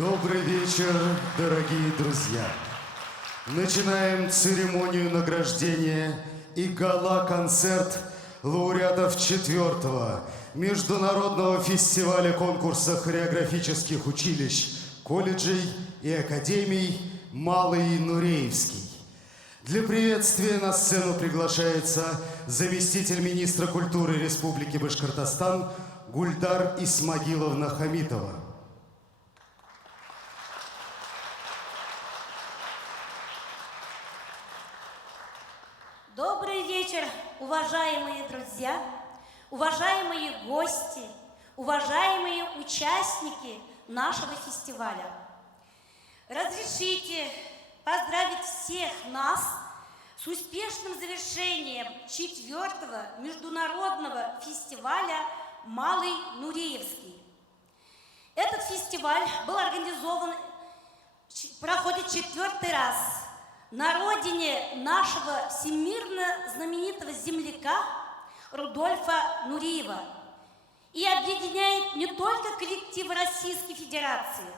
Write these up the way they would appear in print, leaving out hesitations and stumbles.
Добрый вечер, дорогие друзья! Начинаем церемонию награждения и гала-концерт лауреатов 4-го Международного фестиваля конкурса хореографических училищ, колледжей и академий «Малый Нуреевский». Для приветствия на сцену приглашается заместитель министра культуры Республики Башкортостан Гульдар Исмагиловна Хамитова. Добрый вечер, уважаемые друзья, уважаемые гости, уважаемые участники нашего фестиваля. Разрешите поздравить всех нас с успешным завершением 4-го международного фестиваля «Малый Нуреевский». Этот фестиваль был организован, проходит 4-й раз на родине нашего всемирно знаменитого земляка Рудольфа Нуриева и объединяет не только коллективы Российской Федерации,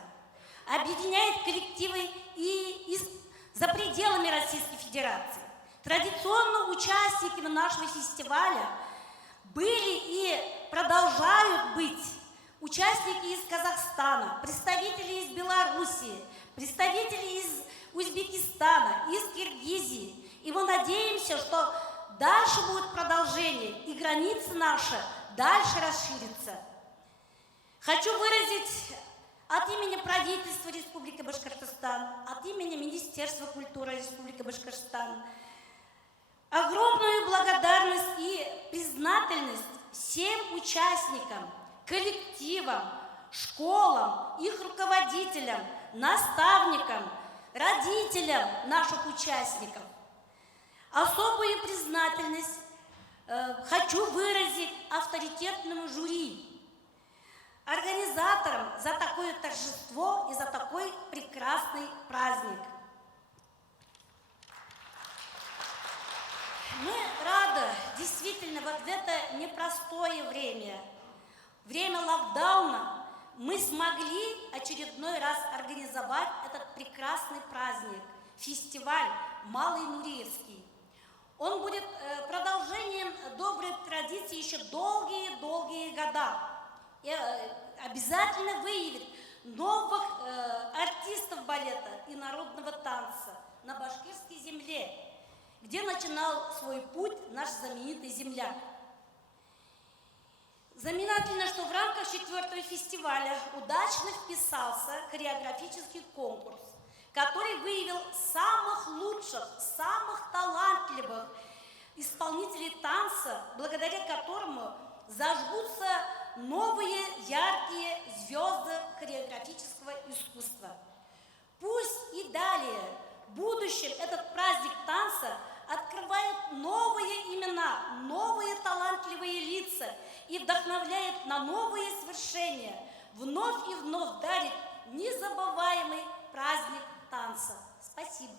объединяет коллективы и за пределами Российской Федерации. Традиционно участниками нашего фестиваля были и продолжают быть участники из Казахстана, представители из Белоруссии, представители из Узбекистана, из Киргизии. И мы надеемся, что дальше будет продолжение, и границы наши дальше расширятся. Хочу выразить от имени правительства Республики Башкортостан, от имени Министерства культуры Республики Башкортостан огромную благодарность и признательность всем участникам, коллективам, школам, их руководителям, наставникам, родителям наших участников. Особую признательность хочу выразить авторитетному жюри, организаторам за такое торжество и за такой прекрасный праздник. Мы рады, действительно, вот в это непростое время локдауна, мы смогли очередной раз организовать этот прекрасный праздник, фестиваль «Малый Нуреевский». Он будет продолжением доброй традиции еще долгие года. И обязательно выявит новых артистов балета и народного танца на башкирской земле, где начинал свой путь наш знаменитый земляк. Знаменательно, что в рамках 4-го фестиваля удачно вписался хореографический конкурс, который выявил самых лучших, самых талантливых исполнителей танца, благодаря которому зажгутся новые яркие звезды хореографического искусства. Пусть и далее, в будущем, этот праздник танца открывает новые имена, новые талантливые лица и вдохновляет на новые свершения, вновь и вновь дарит незабываемый праздник танца. Спасибо.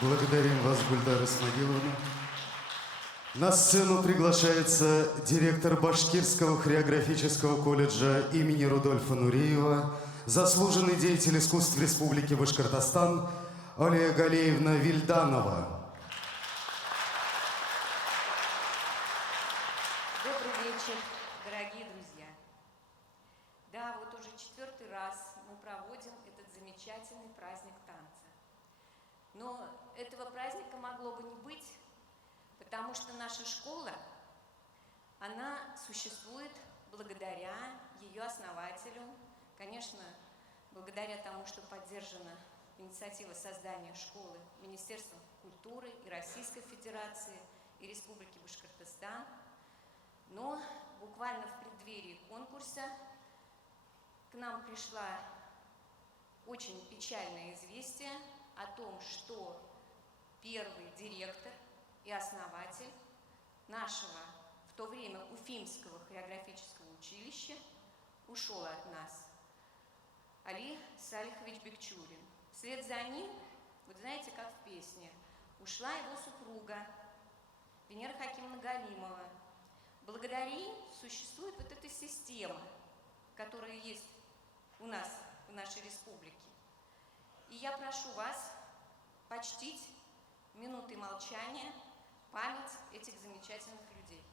Благодарим вас, Гульдар Исмагиловна. На сцену приглашается директор Башкирского хореографического колледжа имени Рудольфа Нуреева, заслуженный деятель искусств Республики Башкортостан Алия Галеевна Вильданова. Добрый вечер, дорогие друзья. Да, вот уже 4-й раз мы проводим этот замечательный праздник танца. Но этого праздника могло бы не быть, потому что наша школа, она существует благодаря ее основателю, конечно, благодаря тому, что поддержана инициатива создания школы Министерством культуры и Российской Федерации и Республики Башкортостан. Но буквально в преддверии конкурса к нам пришла очень печальное известие о том, что первый директор и основатель нашего в то время Уфимского хореографического училища ушел от нас. Али Салихович Бекчурин. Вслед за ним, вот знаете, как в песне, ушла его супруга Венера Хакимовна Галимова. Благодаря им существует вот эта система, которая есть у нас, в нашей республике. И я прошу вас почтить минутой молчания память этих замечательных людей.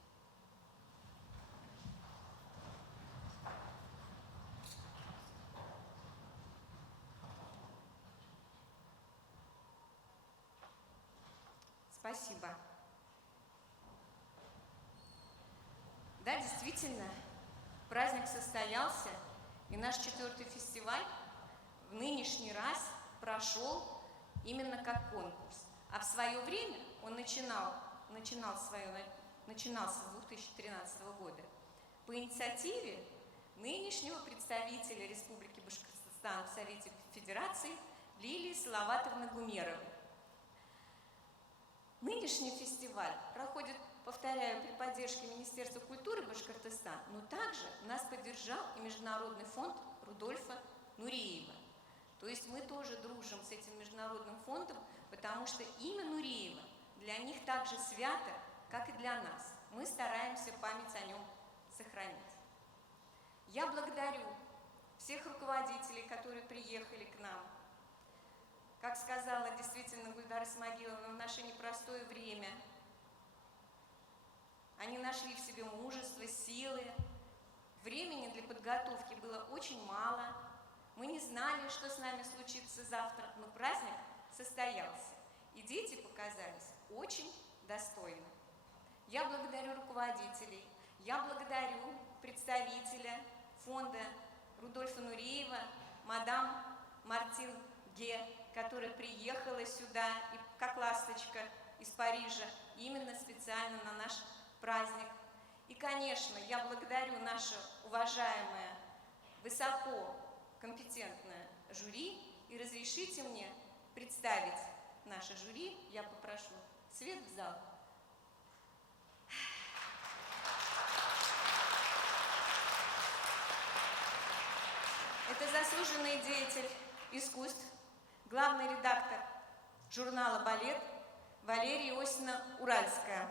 Спасибо. Да, действительно, праздник состоялся, и наш 4-й фестиваль в нынешний раз прошел именно как конкурс. А в свое время он начинался с 2013 года по инициативе нынешнего представителя Республики Башкортостан в Совете Федерации Лилии Салаватовны Гумеровой. Нынешний фестиваль проходит, повторяю, при поддержке Министерства культуры Башкортостана, но также нас поддержал и Международный фонд Рудольфа Нуриева. То есть мы тоже дружим с этим международным фондом, потому что имя Нуриева для них так же свято, как и для нас. Мы стараемся память о нем сохранить. Я благодарю всех руководителей, которые приехали к нам. Как сказала действительно Гульдар Исмагиловна, в наше непростое время они нашли в себе мужество, силы. Времени для подготовки было очень мало. Мы не знали, что с нами случится завтра, но праздник состоялся. И дети показались очень достойны. Я благодарю руководителей, я благодарю представителя фонда Рудольфа Нуриева, мадам Мартин Ге, которая приехала сюда и, как ласточка из Парижа, именно специально на наш праздник. И, конечно, я благодарю наше уважаемое, высококомпетентное жюри. И разрешите мне представить наше жюри. Я попрошу свет в зал. Это заслуженный деятель искусств, главный редактор журнала «Балет» Валерия Иосифовна Уральская.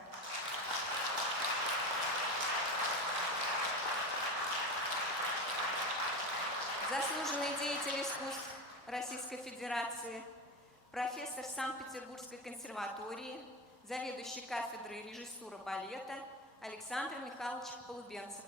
Заслуженный деятель искусств Российской Федерации, профессор Санкт-Петербургской консерватории, заведующий кафедрой режиссуры балета Александр Михайлович Полубенцев.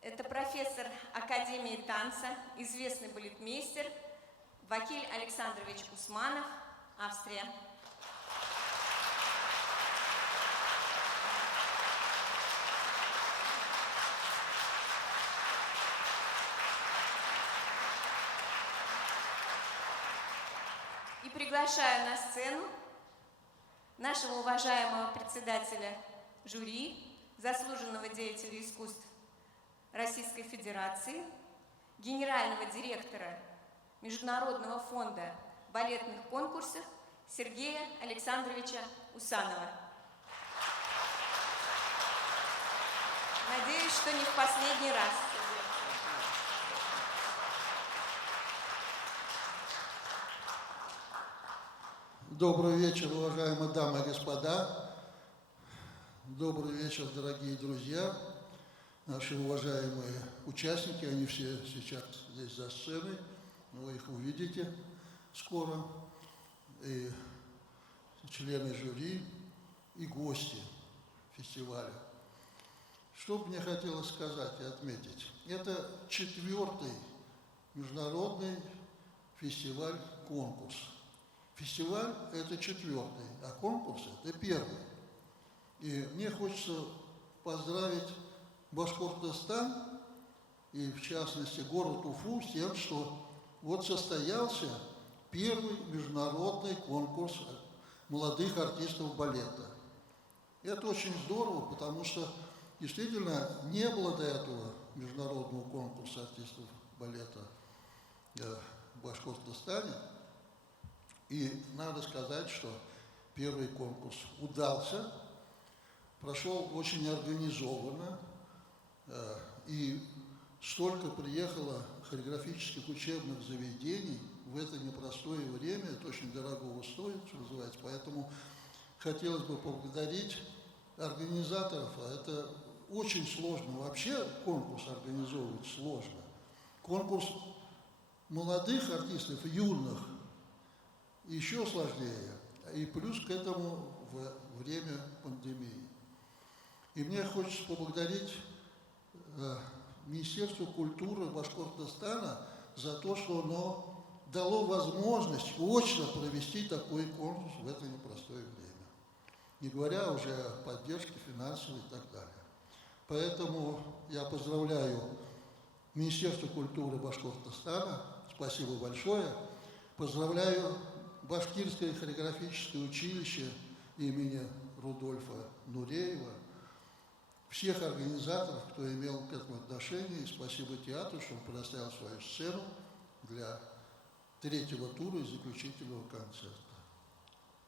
Это профессор Академии танца, известный балетмейстер Вакиль Александрович Усманов, Австрия. И приглашаю на сцену нашего уважаемого председателя жюри, заслуженного деятеля искусств Российской Федерации, генерального директора Международного фонда балетных конкурсов Сергея Александровича Усанова. Надеюсь, что не в последний раз. Добрый вечер, уважаемые дамы и господа. Добрый вечер, дорогие друзья, наши уважаемые участники. Они все сейчас здесь за сценой. Вы их увидите скоро. И члены жюри, и гости фестиваля. Что бы мне хотелось сказать и отметить? Это 4-й международный фестиваль-конкурс. Фестиваль – это 4-й, а конкурс – это 1-й. И мне хочется поздравить Башкортостан, и в частности город Уфу, с тем, что вот состоялся 1-й международный конкурс молодых артистов балета. И это очень здорово, потому что действительно не было до этого международного конкурса артистов балета в Башкортостане. И надо сказать, что 1-й конкурс удался, прошел очень организованно, и столько приехало хореографических учебных заведений в это непростое время. Это очень дорого стоит, что называется. Поэтому хотелось бы поблагодарить организаторов. Это очень сложно. Вообще конкурс организовывать сложно. Конкурс молодых артистов, юных, еще сложнее. И плюс к этому время пандемии. И мне хочется поблагодарить Министерство культуры Башкортостана за то, что оно дало возможность очно провести такой конкурс в это непростое время. Не говоря уже о поддержке финансовой и так далее. Поэтому я поздравляю Министерство культуры Башкортостана, спасибо большое. Поздравляю Башкирское хореографическое училище имени Рудольфа Нуреева, всех организаторов, кто имел к этому отношение, и спасибо театру, что он предоставил свою сцену для третьего тура и заключительного концерта.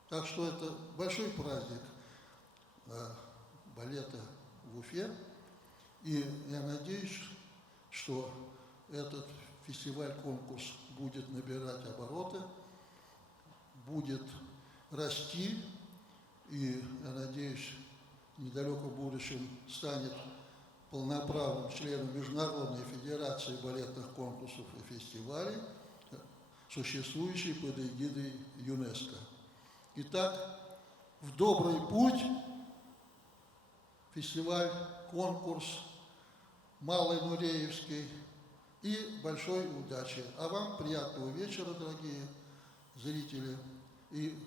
Так что это большой праздник балета в Уфе, и я надеюсь, что этот фестиваль-конкурс будет набирать обороты, будет расти, и, я надеюсь, в недалеком будущем станет полноправным членом Международной федерации балетных конкурсов и фестивалей, существующей под эгидой ЮНЕСКО. Итак, в добрый путь фестиваль, конкурс Малый Нуреевский и большой удачи. А вам приятного вечера, дорогие зрители, и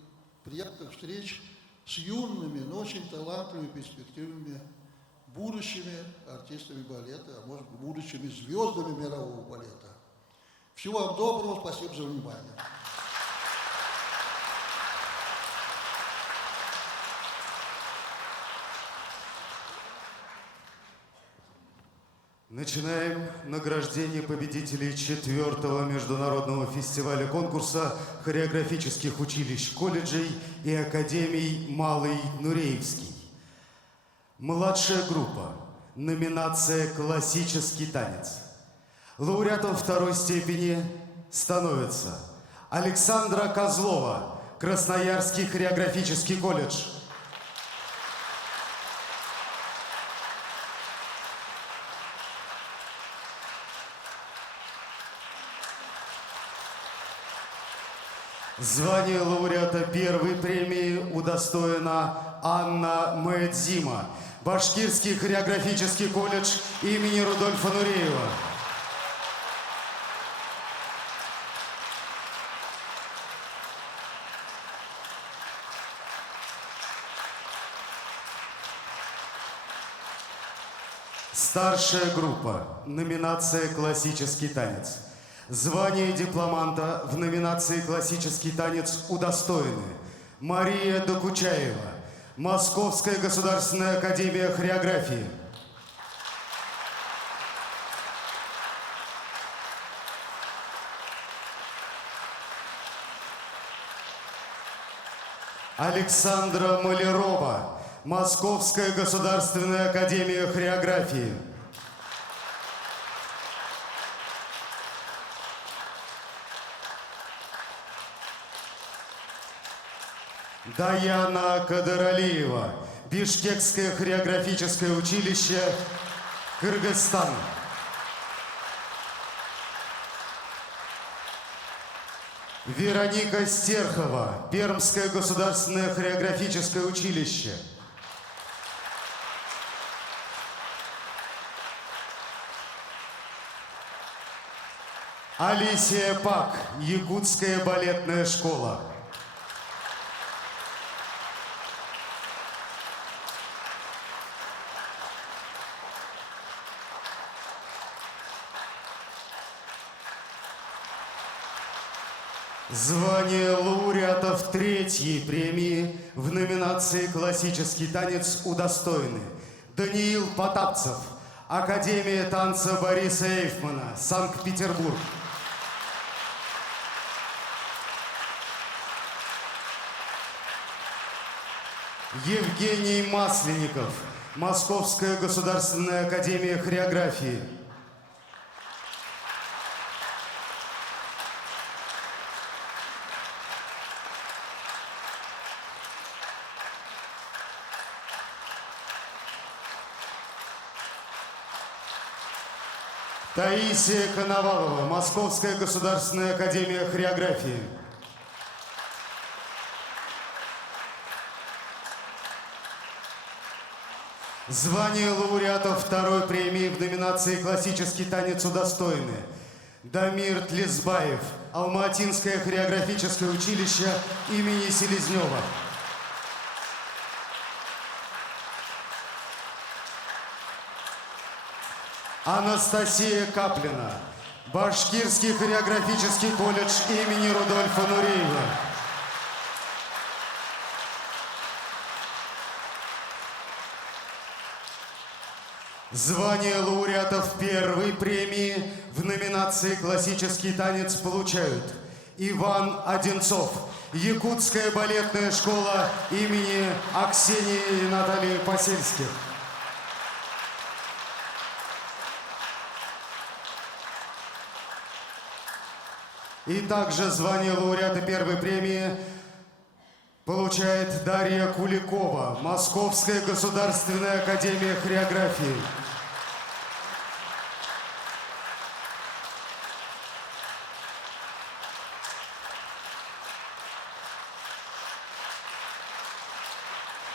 приятных встреч с юными, но очень талантливыми, перспективными будущими артистами балета, а может быть, будущими звездами мирового балета. Всего вам доброго, спасибо за внимание. Начинаем награждение победителей 4-го международного фестиваля конкурса хореографических училищ, колледжей и академий «Малый Нуреевский». Младшая группа. Номинация «Классический танец». Лауреатом 2-й степени становится Александра Козлова, Красноярский хореографический колледж. Звание лауреата первой премии удостоена Анна Мэдзима, Башкирский хореографический колледж имени Рудольфа Нуреева. Старшая группа. Номинация «Классический танец». Звание дипломанта в номинации «Классический танец» удостоены Мария Докучаева, Московская государственная академия хореографии. Александра Малярова, Московская государственная академия хореографии. Даяна Кадыралиева, Бишкекское хореографическое училище, Кыргызстан. Вероника Стерхова, Пермское государственное хореографическое училище. Алисия Пак, Якутская балетная школа. Звание лауреатов 3-й премии в номинации «Классический танец» удостоены Даниил Потапцев, Академия танца Бориса Эйфмана, Санкт-Петербург. Евгений Масленников, Московская государственная академия хореографии. Таисия Коновалова, Московская государственная академия хореографии. Звание лауреатов второй премии в номинации «Классический танец» удостоены: Дамир Тлесбаев, Алма-Атинское хореографическое училище имени Селезнева. Анастасия Каплина, Башкирский хореографический колледж имени Рудольфа Нуреева. Звание лауреатов первой премии в номинации «Классический танец» получают: Иван Одинцов, Якутская балетная школа имени Аксении и Натальи Посельских. И также звание лауреата первой премии получает Дарья Куликова, Московская государственная академия хореографии.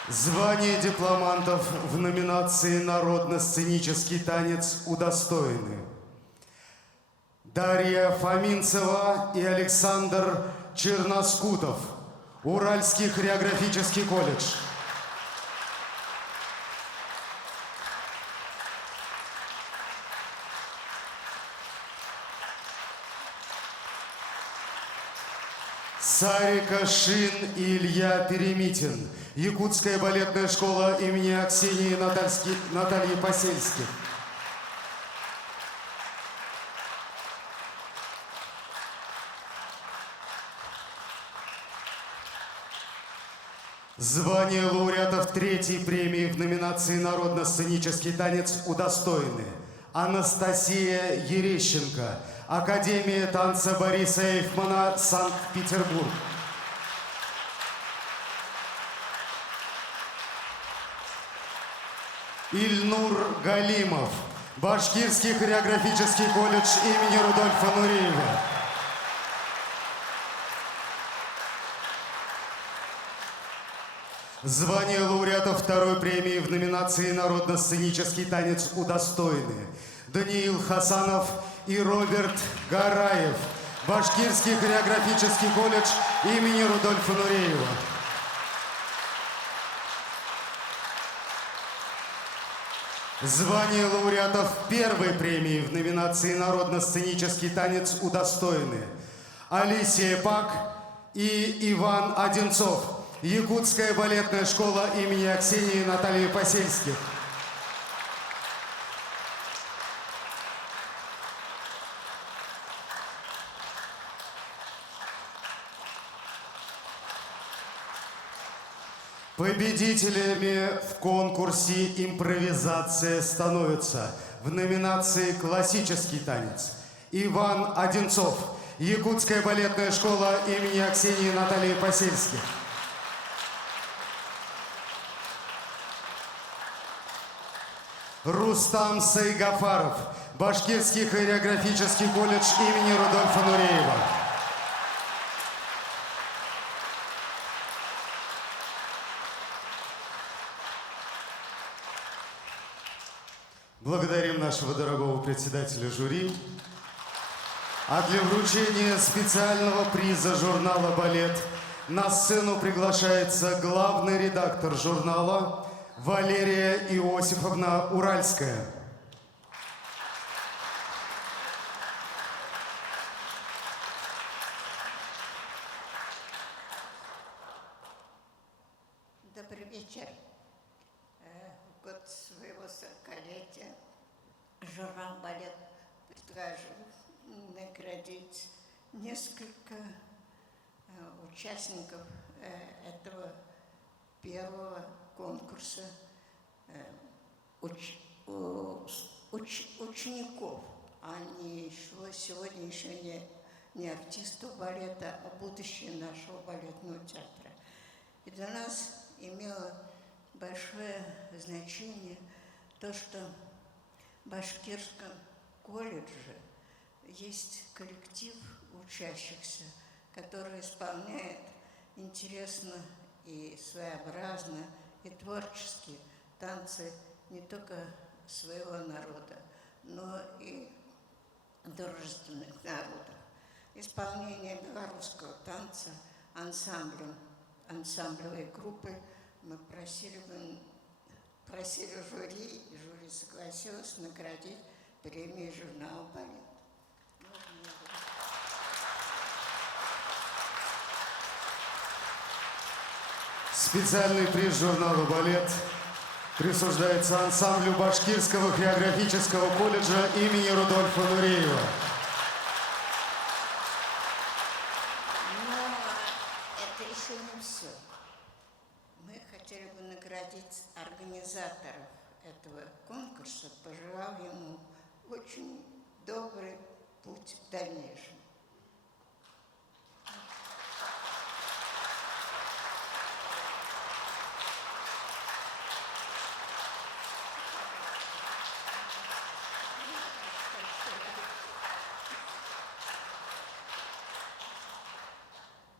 Звание дипломантов в номинации «Народно-сценический танец» удостоены: Дарья Фоминцева и Александр Черноскутов, Уральский хореографический колледж. Сарика Шин и Илья Перемитин, Якутская балетная школа имени Аксении и Натальи Посельских. Звание лауреатов третьей премии в номинации «Народно-сценический танец» удостоены: Анастасия Ерещенко, Академия танца Бориса Эйфмана, Санкт-Петербург. Ильнур Галимов, Башкирский хореографический колледж имени Рудольфа Нуреева. Звание лауреатов второй премии в номинации «Народно-сценический танец» удостоены: Даниил Хасанов и Роберт Гараев, Башкирский хореографический колледж имени Рудольфа Нуреева. Звание лауреатов первой премии в номинации «Народно-сценический танец» удостоены: Алисия Пак и Иван Одинцов, Якутская балетная школа имени Аксении и Натальи Посельских. Победителями в конкурсе «Импровизация» становятся в номинации «Классический танец» Иван Одинцов, Якутская балетная школа имени Аксении и Натальи Посельских. Рустам Сайгафаров, Башкирский хореографический колледж имени Рудольфа Нуреева. Благодарим нашего дорогого председателя жюри. А для вручения специального приза журнала «Балет» на сцену приглашается главный редактор журнала Валерия Иосифовна Уральская. Добрый вечер. В год своего 40-летия журнал «Балет» предложил наградить несколько участников этого первого конкурса учеников. Они сегодня еще не артистов балета, а будущее нашего балетного театра. И для нас имело большое значение то, что в Башкирском колледже есть коллектив учащихся, который исполняет интересно и своеобразно, и творчески танцы не только своего народа, но и дружественных народов. Исполнение белорусского танца ансамблевой группы мы просили жюри, и жюри согласилось наградить премией журнала «Балет». Специальный приз журнала «Балет» присуждается ансамблю Башкирского хореографического колледжа имени Рудольфа Нуреева. Но это еще не все. Мы хотели бы наградить организаторов этого конкурса, пожелав ему очень добрый путь в дальнейшем.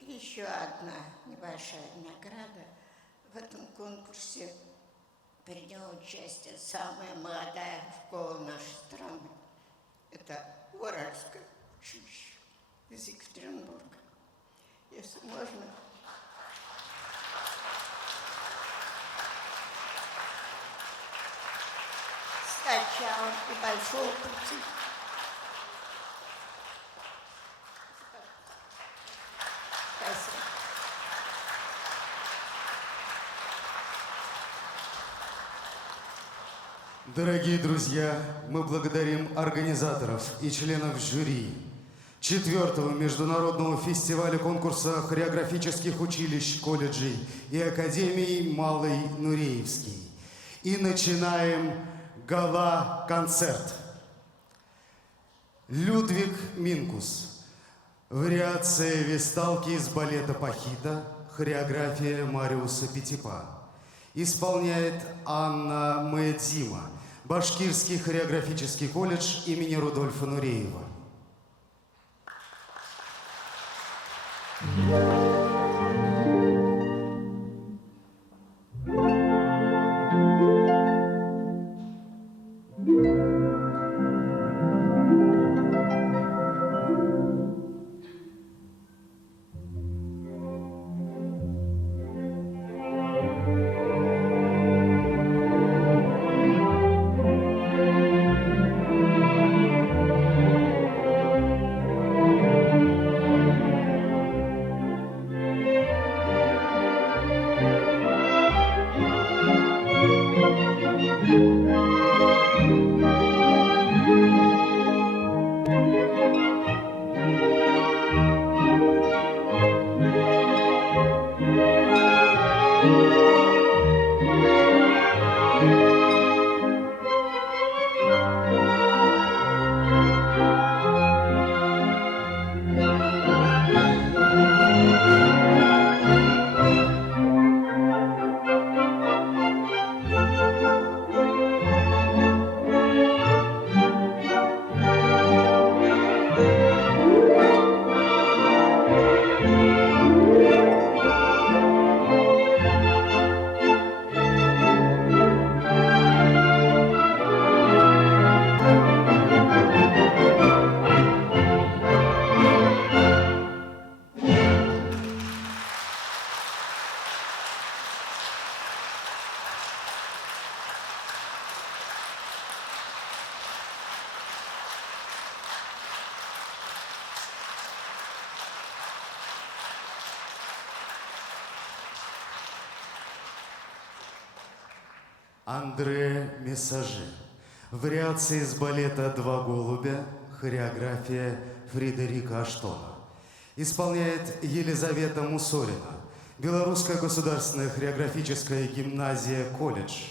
Еще одна небольшая награда. В этом конкурсе приняла участие самая молодая школа нашей страны. Это Уральское училище из Екатеринбурга. Если можно... Сначала небольшого пути. Спасибо. Дорогие друзья, мы благодарим организаторов и членов жюри 4-го международного фестиваля конкурса хореографических училищ, колледжей и академий Малый Нуреевский. И начинаем гала-концерт. Людвиг Минкус. Вариация весталки из балета «Пахита», хореография Мариуса Петипа. Исполняет Анна Маэдзима, Башкирский хореографический колледж имени Рудольфа Нуреева. Андре Мессаже. Вариации из балета «Два голубя», хореография Фридерика Аштона. Исполняет Елизавета Мусорина, Белорусская государственная хореографическая гимназия «Колледж».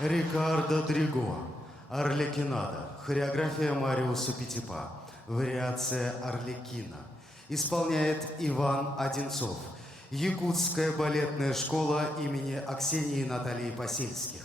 Рикардо Дриго, Арлекинада, хореография Мариуса Петипа, вариация Арлекина. Исполняет Иван Одинцов, Якутская балетная школа имени Аксении Натальи Посельских.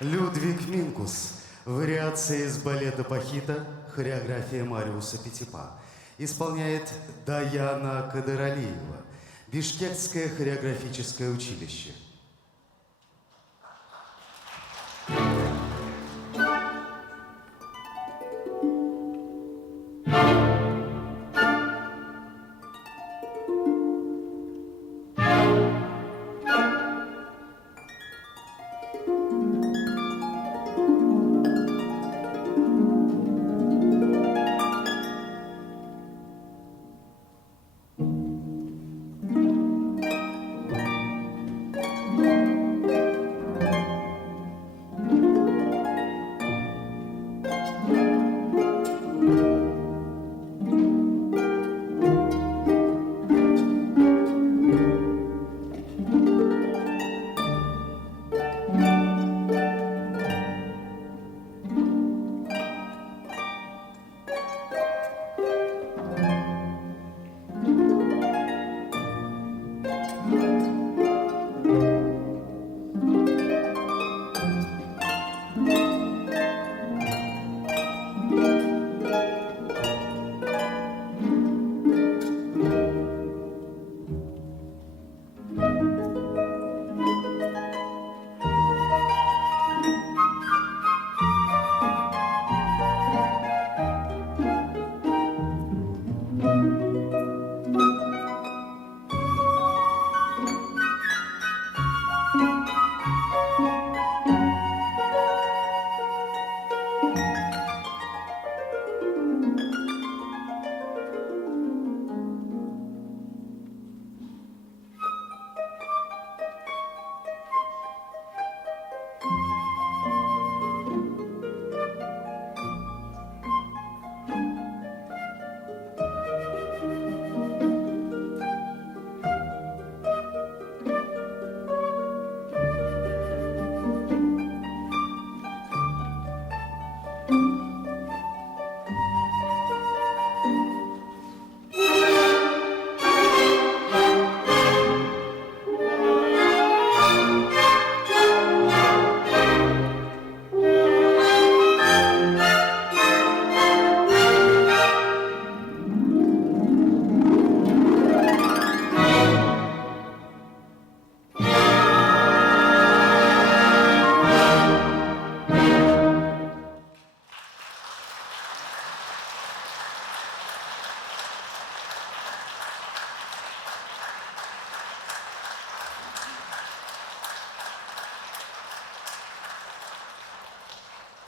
Людвиг Минкус, вариация из балета Пахита, хореография Мариуса Петипа. Исполняет Даяна Кадыралиева, Бишкекское хореографическое училище.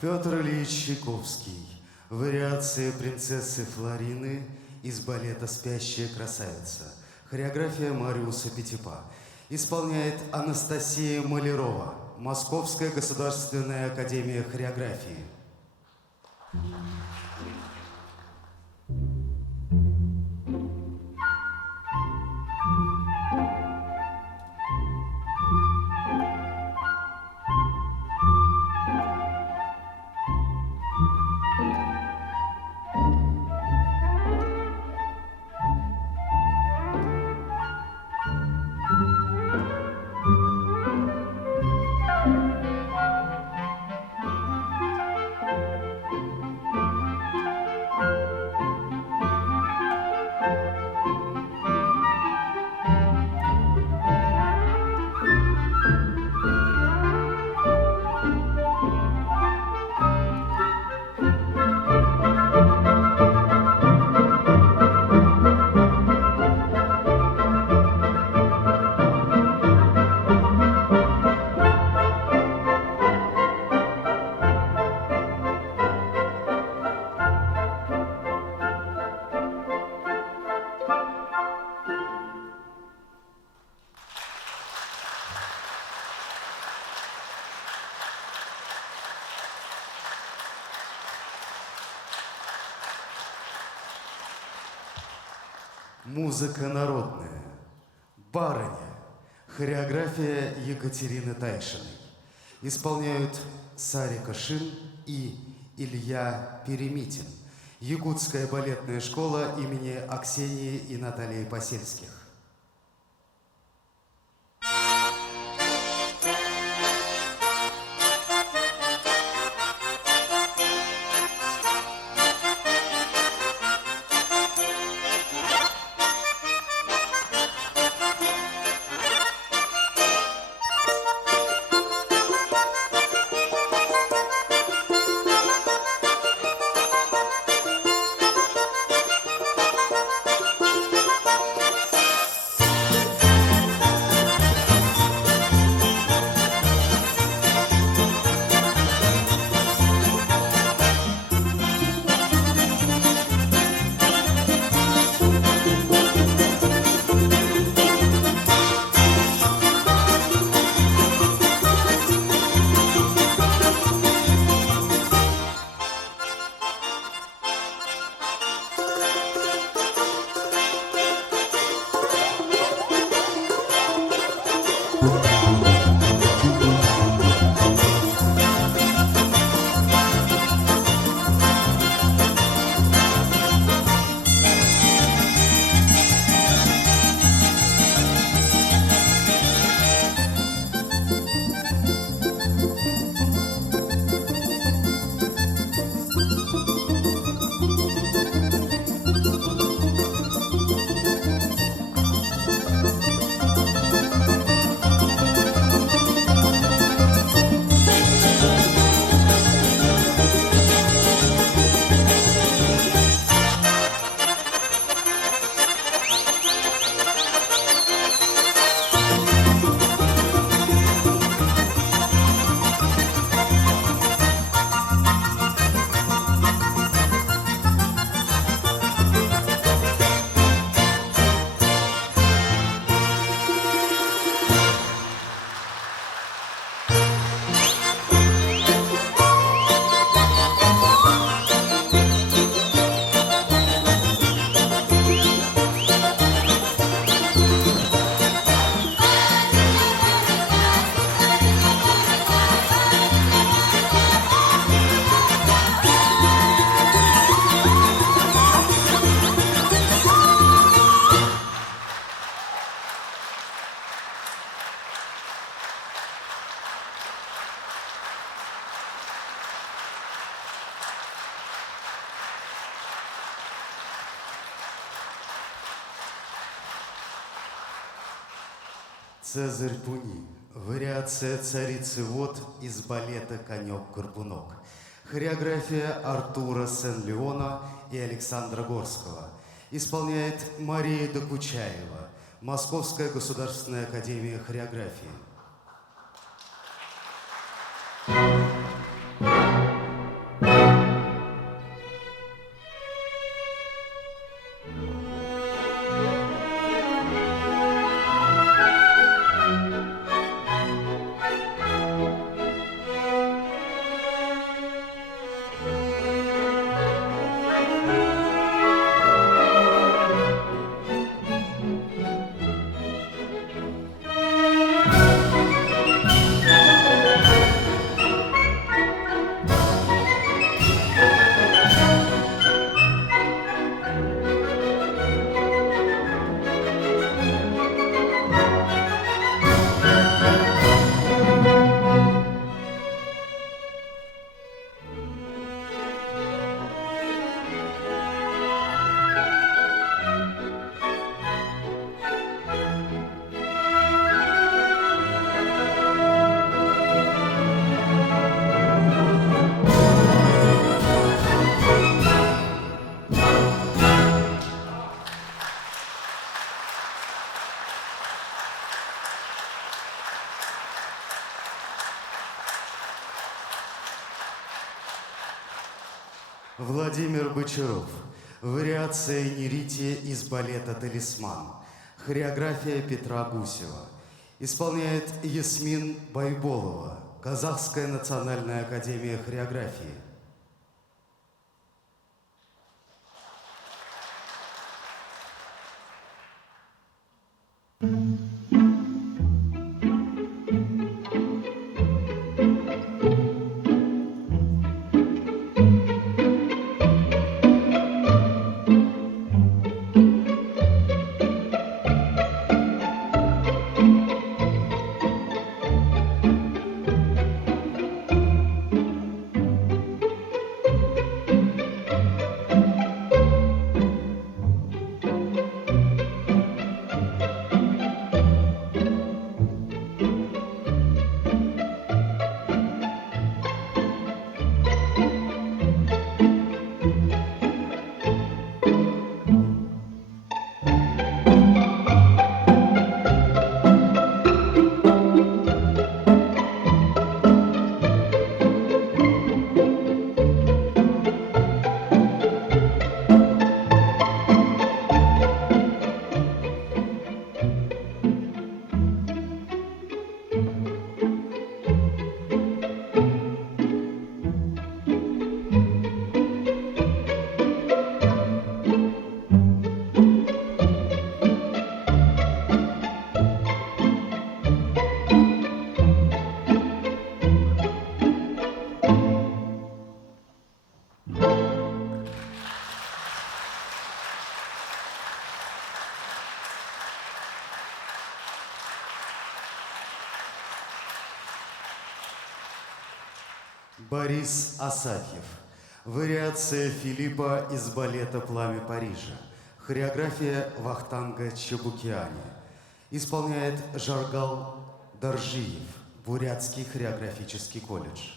Петр Ильич Чайковский. Вариация принцессы Флорины из балета «Спящая красавица». Хореография Мариуса Петипа. Исполняет Анастасия Малярова, Московская государственная академия хореографии. Музыка народная, барыня, хореография Екатерины Тайшиной. Исполняют Сарика Шин и Илья Перемитин. Якутская балетная школа имени Аксении и Натальи Посельских. Цезарь Пуни. Вариация царицы Вод из балета «Конек-горбунок». Хореография Артура Сен-Леона и Александра Горского. Исполняет Мария Докучаева, Московская государственная академия хореографии. Владимир Бочаров. Вариация Нерития из балета «Талисман». Хореография Петра Гусева. Исполняет Ясмин Байболова. Казахская национальная академия хореографии. Борис Асафьев. Вариация Филиппа из балета «Пламя Парижа». Хореография Вахтанга Чебукиани. Исполняет Жаргал Даржиев. Бурятский хореографический колледж.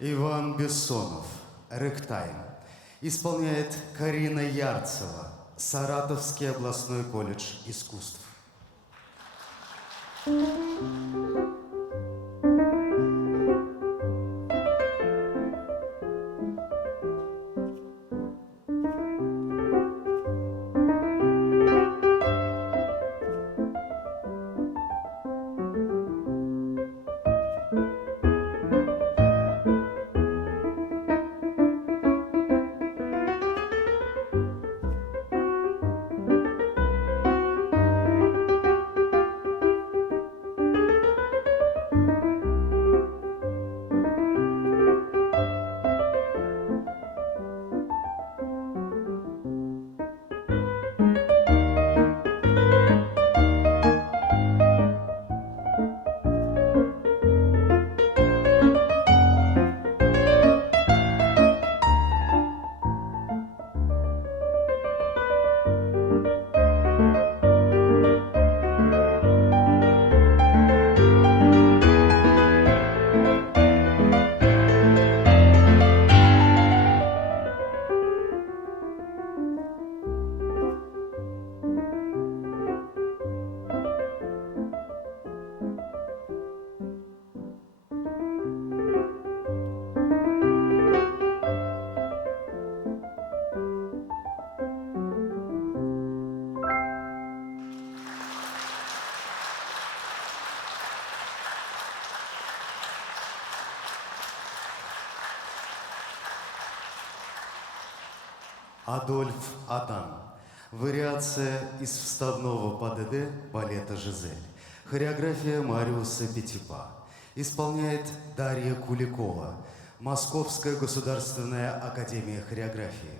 Иван Бессонов. Рэгтайм. Исполняет Карина Ярцева. Саратовский областной колледж искусств. Адольф Адам. Вариация из вставного ПДД балета «Жизель». Хореография Мариуса Петипа. Исполняет Дарья Куликова. Московская государственная академия хореографии.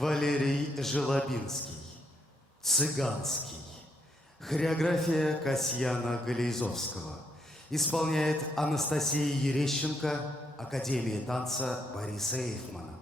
Валерий Желобинский. Цыганский. Хореография Касьяна Галейзовского. Исполняет Анастасия Ерещенко, Академия танца Бориса Эйфмана.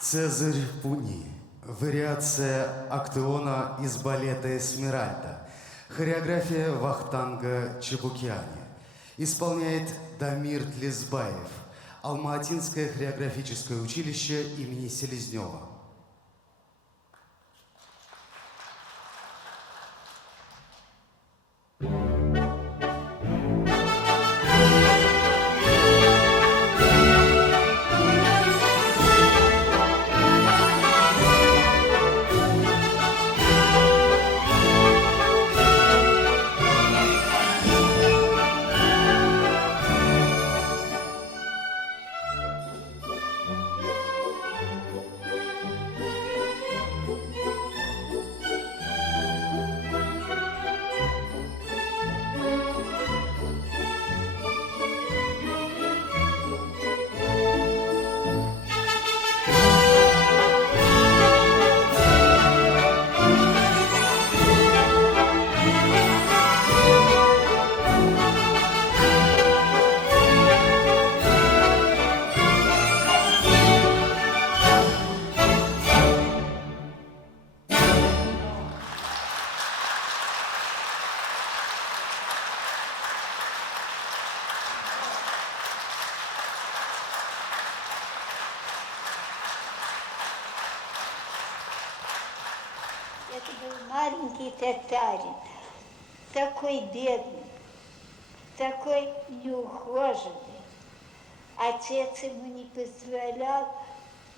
Цезарь Пуни. Вариация Актеона из балета «Эсмеральда». Хореография Вахтанга Чебукиани. Исполняет Дамир Тлесбаев. Алма-Атинское хореографическое училище имени Селезнева. Это был маленький татарин, такой бедный, такой неухоженный. Отец ему не позволял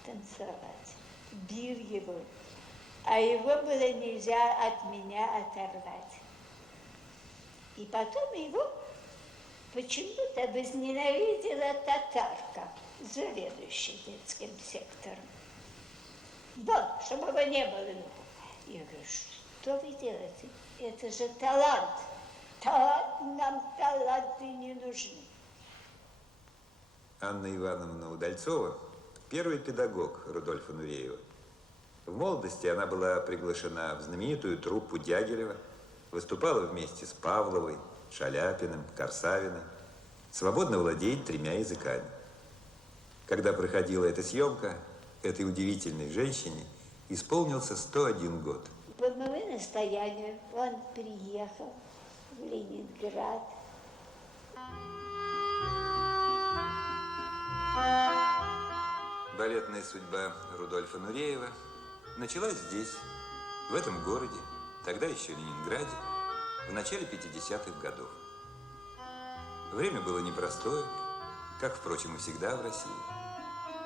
танцевать, бил его, а его было нельзя от меня оторвать. И потом его почему-то возненавидела татарка, заведующая детским сектором. Вон, чтобы его не было. Я говорю, что вы делаете? Это же талант. Нам таланты не нужны. Анна Ивановна Удальцова – первый педагог Рудольфа Нуреева. В молодости она была приглашена в знаменитую труппу Дягилева, выступала вместе с Павловой, Шаляпиным, Корсавиным, свободно владеет 3 языками. Когда проходила эта съемка, этой удивительной женщине исполнился 101 год. По моему настоянию он приехал в Ленинград. Балетная судьба Рудольфа Нуреева началась здесь, в этом городе, тогда еще Ленинграде, в начале 50-х годов. Время было непростое, как, впрочем, и всегда в России.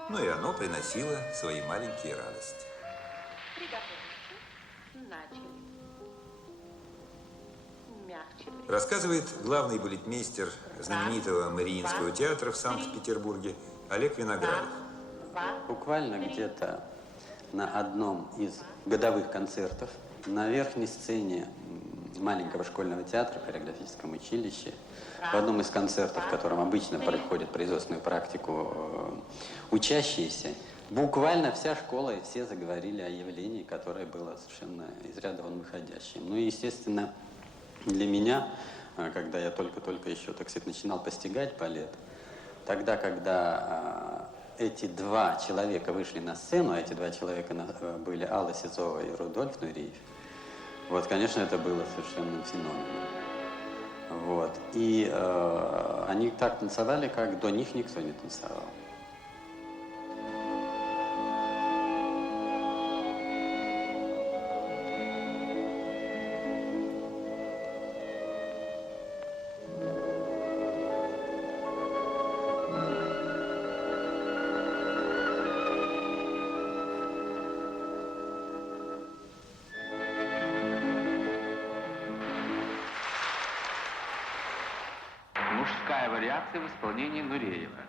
Но и оно приносило свои маленькие радости. Рассказывает главный балетмейстер знаменитого Мариинского театра в Санкт-Петербурге Олег Виноградов. Буквально где-то на одном из годовых концертов на верхней сцене маленького школьного театра в хореографическом училище, в одном из концертов, в котором обычно проходит производственную практику учащиеся, буквально вся школа и все заговорили о явлении, которое было совершенно из ряда вон выходящим. Ну и, естественно, для меня, когда я только-только еще, так сказать, начинал постигать балет, тогда, когда эти 2 человека вышли на сцену, а эти 2 человека были Алла Сизова и Рудольф Нуреев, вот, конечно, это было совершенно феноменом. Вот. И они так танцевали, как до них никто не танцевал. вариации в исполнении Нуреева.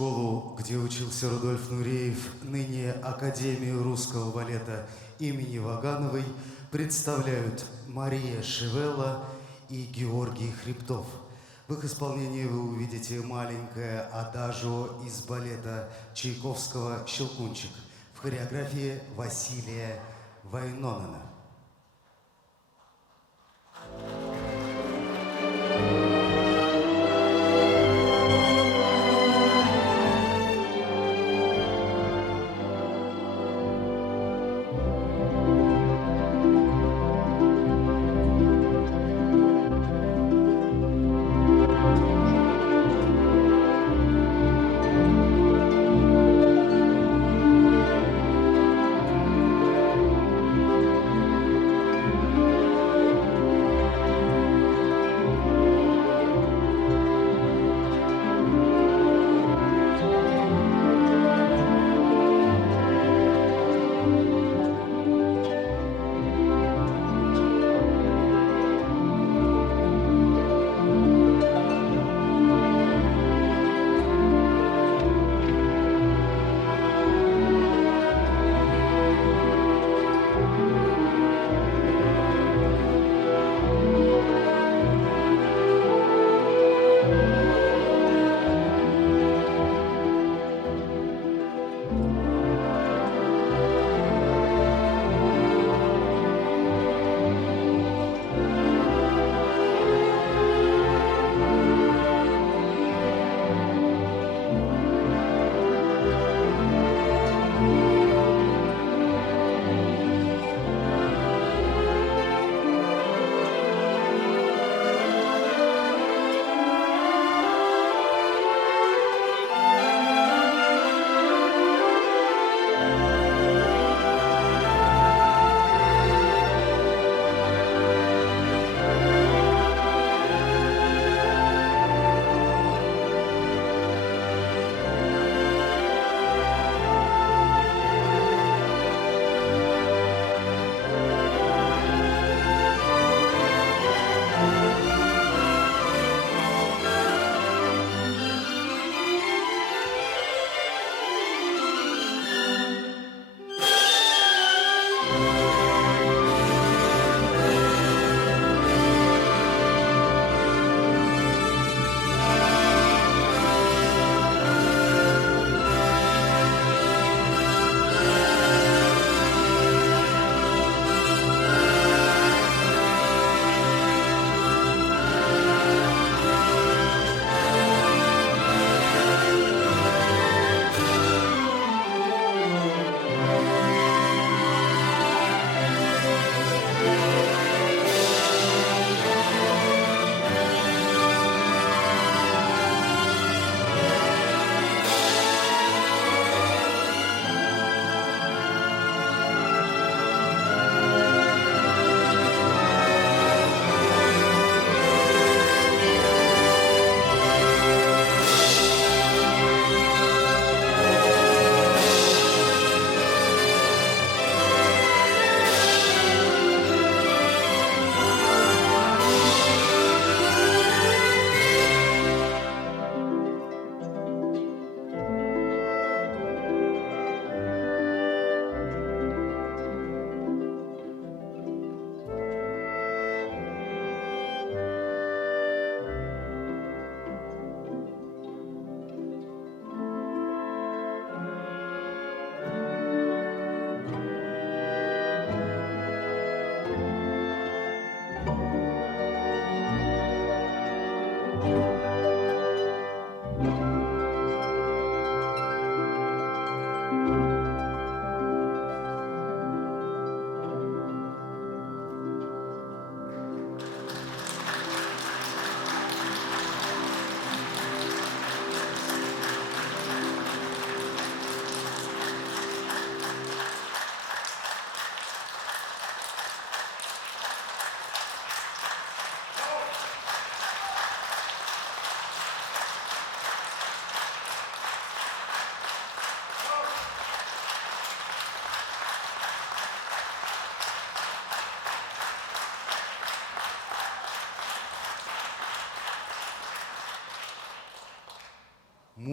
Школу, где учился Рудольф Нуреев, ныне Академию русского балета имени Вагановой, представляют Мария Шевелла и Георгий Хребтов. В их исполнении вы увидите маленькое адажио из балета Чайковского «Щелкунчик» в хореографии Василия Вайнонена.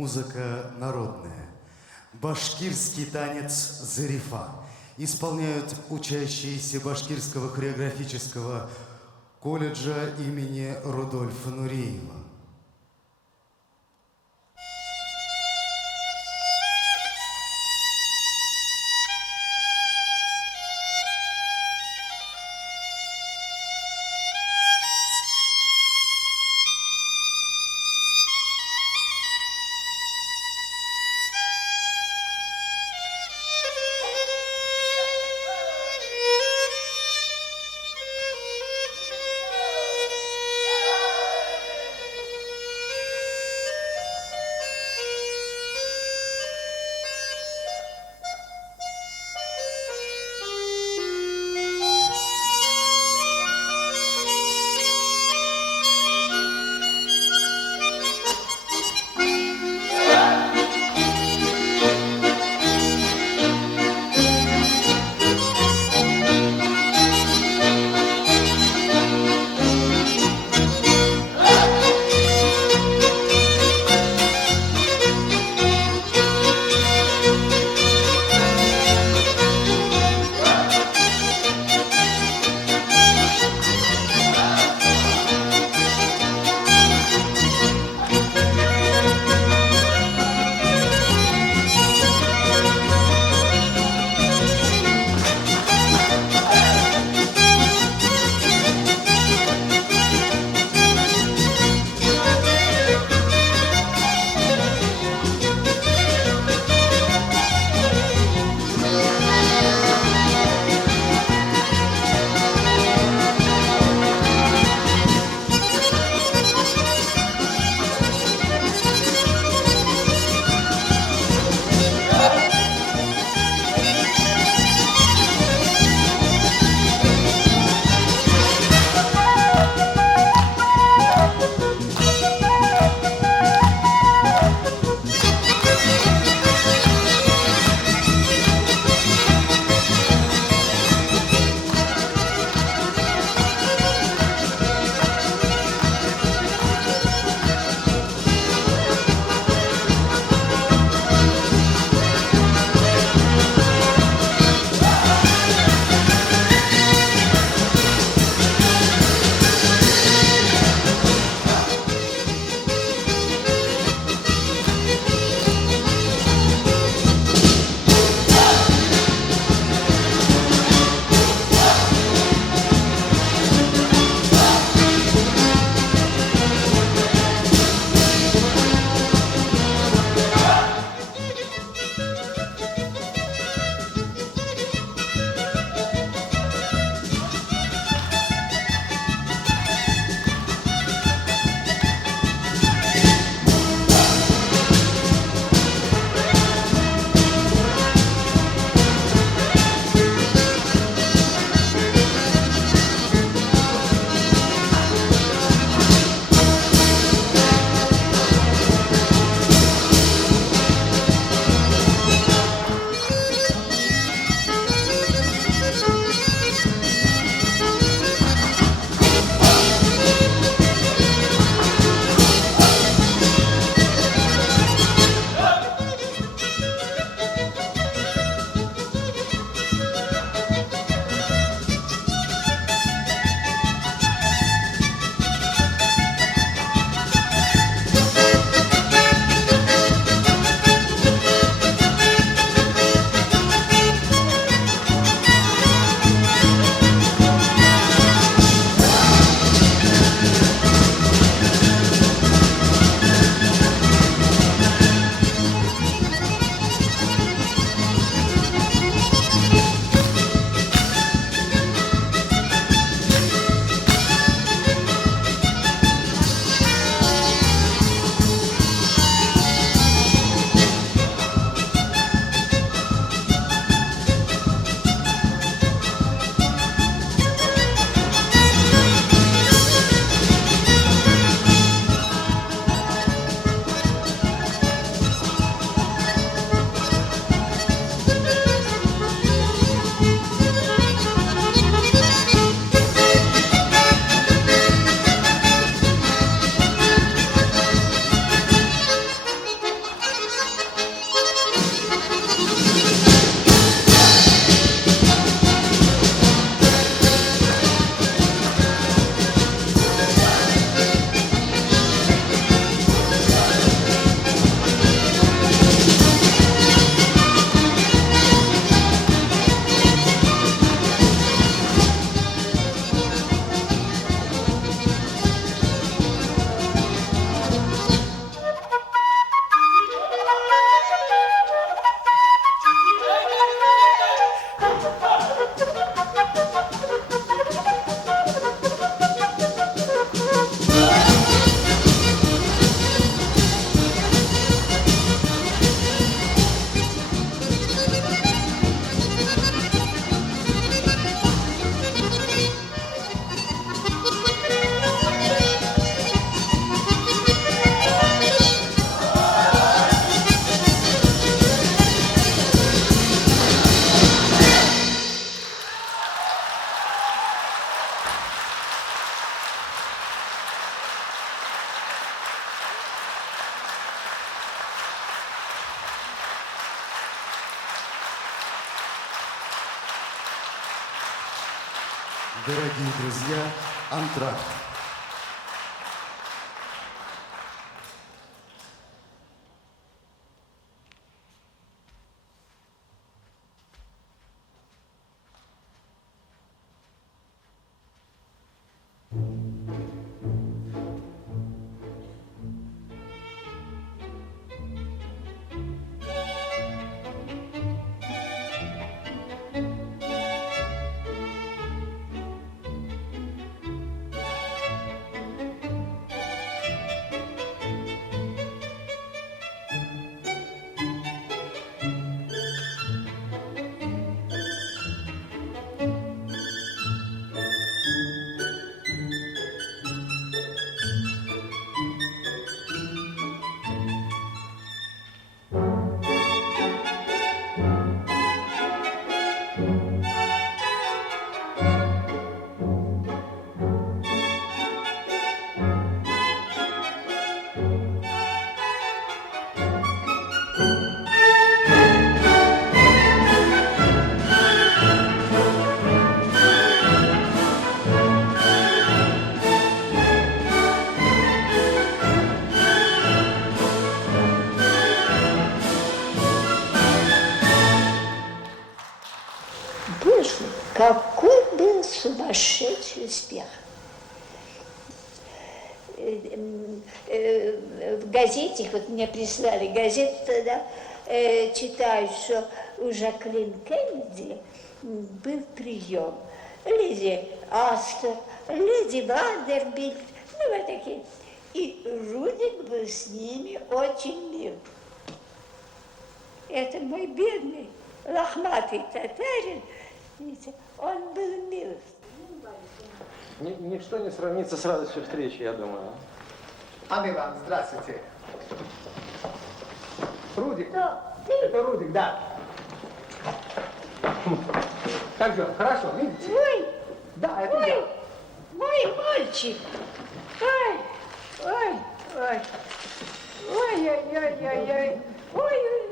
музыка народная. Башкирский танец «Зарифа» исполняют учащиеся Башкирского хореографического колледжа имени Рудольфа Нуреева. Дорогие друзья, антракт. Боже, какой был сумасшедший успех. В газете, вот мне прислали газету тогда, читаю, что у Жаклин Кеннеди был прием. Леди Астер, леди Вандербильт, ну вот такие. И Рудик был с ними очень мил. Это мой бедный, лохматый татарин, видите, он был мил. Ничто не сравнится с радостью встречи, я думаю. Анна Ивановна, здравствуйте. Рудик? Да, ты? Это Рудик, да. Как же, хорошо, видите? Ой, Да, это ой, я. мой мальчик. Ой, ой, ой. Ой, ой, ой, ой, ой. Ой, ой,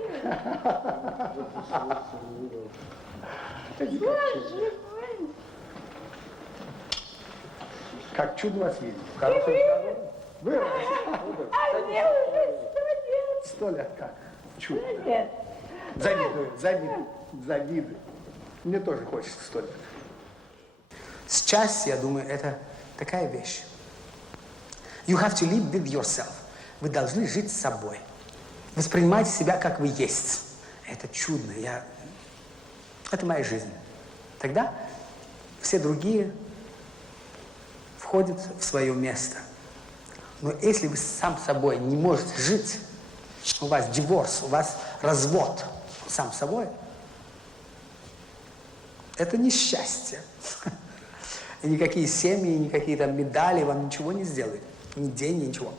ой. Боже мой. Как чудо вас видеть. Хорошо. Вы? А мне уже 100 лет как. Чудо. 100 лет. Завидую. Мне тоже хочется 100 лет. Счастье, я думаю, это такая вещь. You have to live with yourself. Вы должны жить с собой. Воспринимайте себя, как вы есть. Это чудно. Это моя жизнь. Тогда все другие входят в свое место. Но если вы сам собой не можете жить, у вас диворс, у вас развод сам собой, это несчастье. И никакие семьи, никакие там медали вам ничего не сделают. Ни деньги, ничего.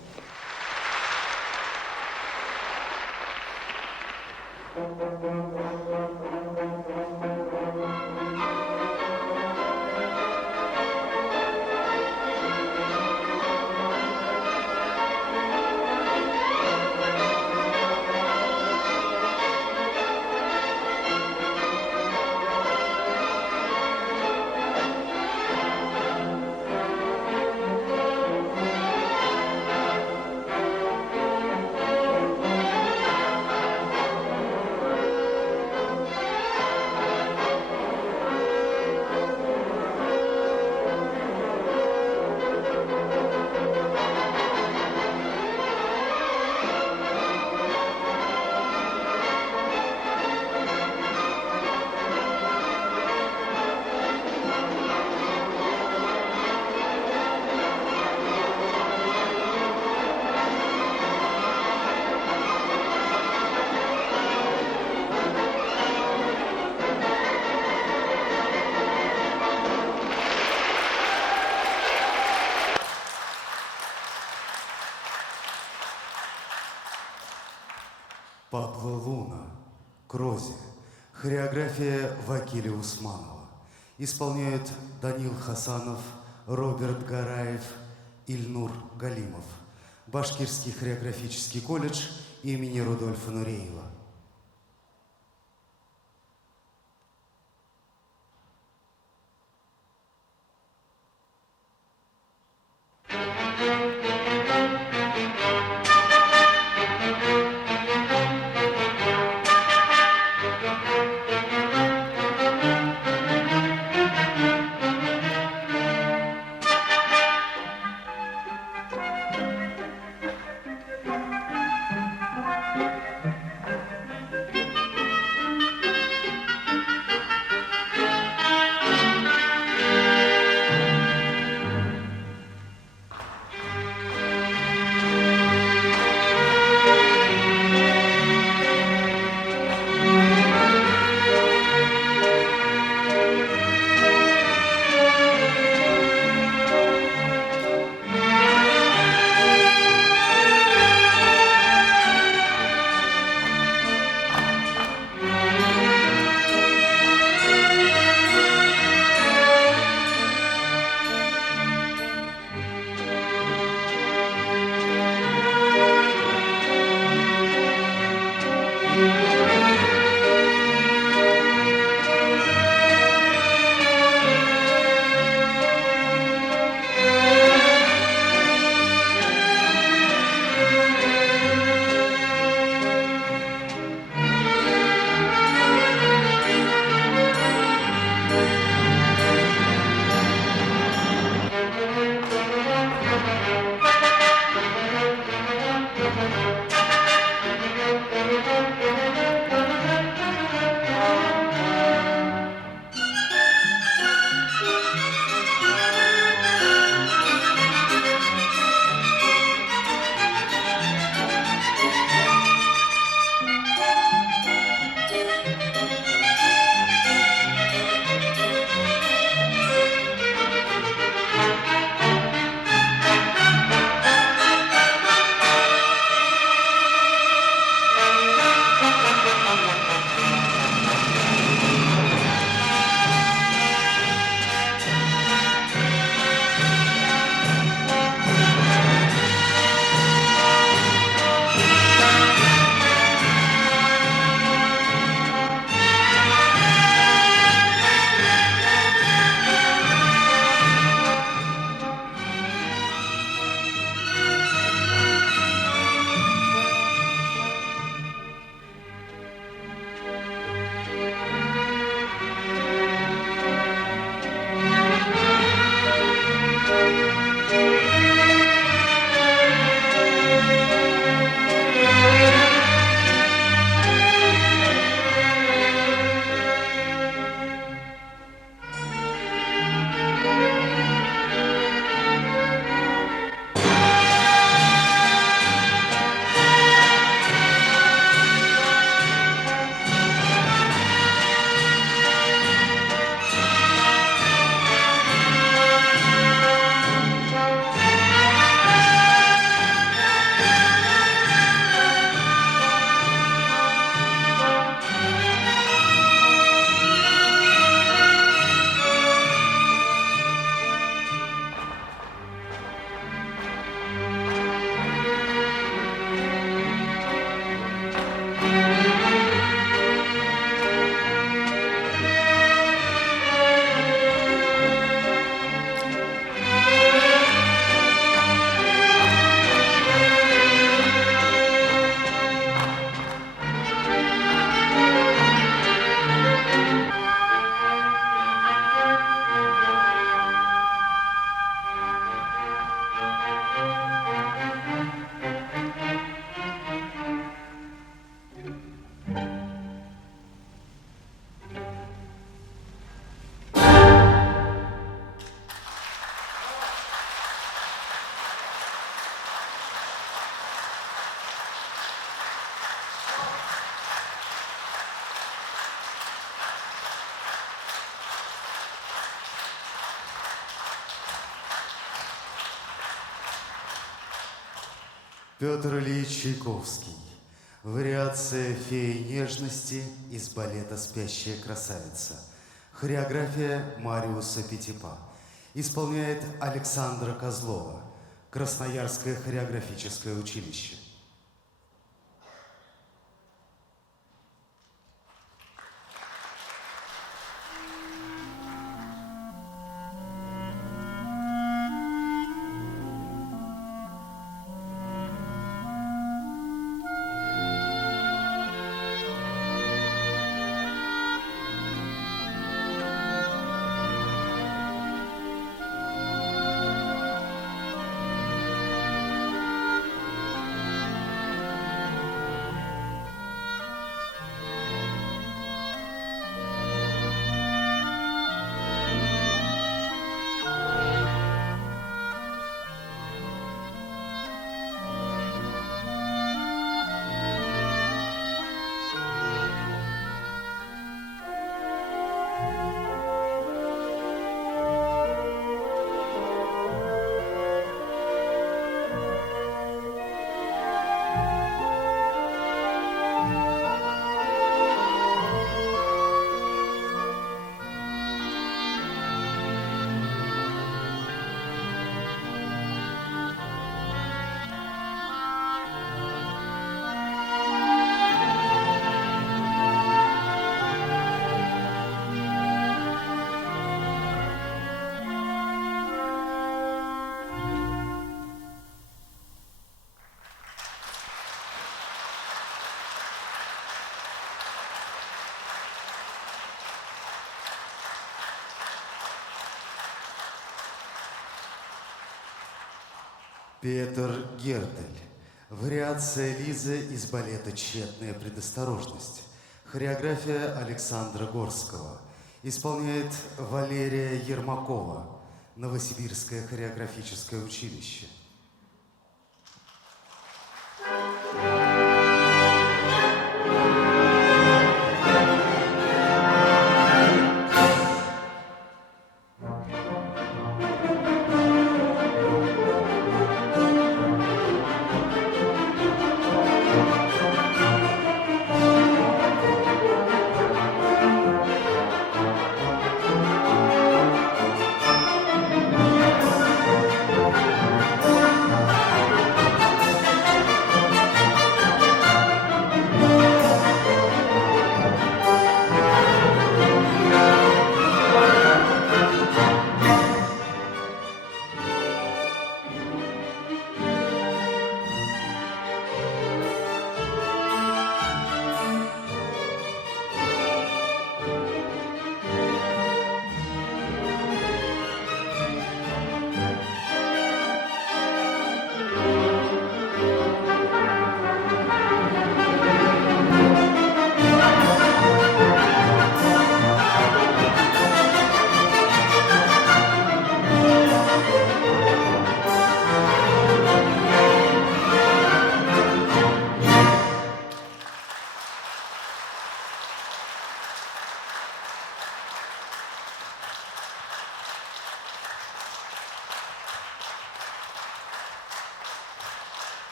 Пабло Луна, Крози. Хореография Вакиля Усманова. Исполняют Данил Хасанов, Роберт Гараев, Ильнур Галимов. Башкирский хореографический колледж имени Рудольфа Нуреева. Петр Ильич Чайковский. Вариация «Феи нежности» из балета «Спящая красавица». Хореография Мариуса Петипа. Исполняет Александра Козлова. Красноярское хореографическое училище. Петр Гертель. Вариация Лизы из балета «Тщетная предосторожность». Хореография Александра Горского. Исполняет Валерия Ермакова. Новосибирское хореографическое училище.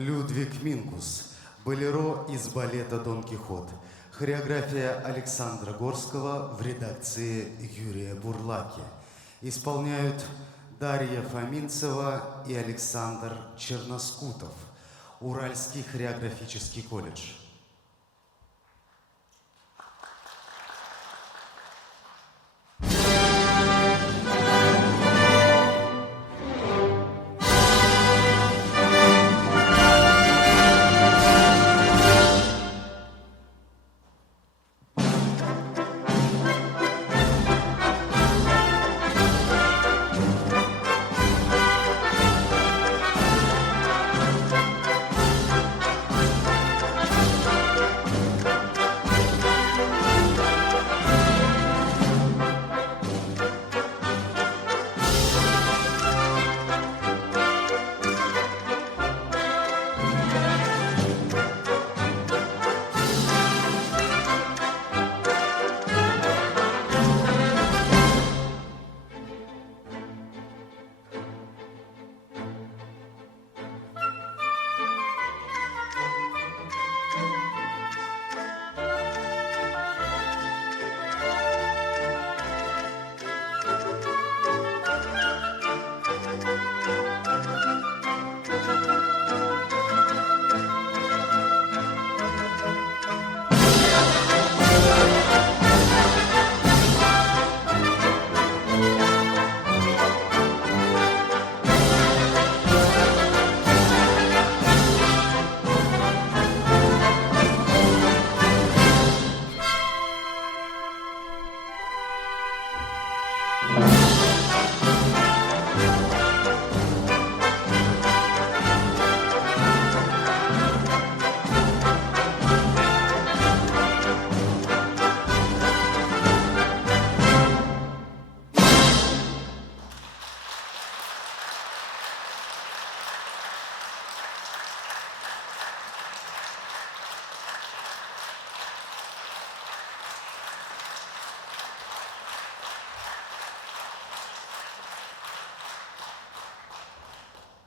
Людвиг Минкус. Болеро из балета «Дон Кихот». Хореография Александра Горского в редакции Юрия Бурлаки. Исполняют Дарья Фоминцева и Александр Черноскутов. Уральский хореографический колледж.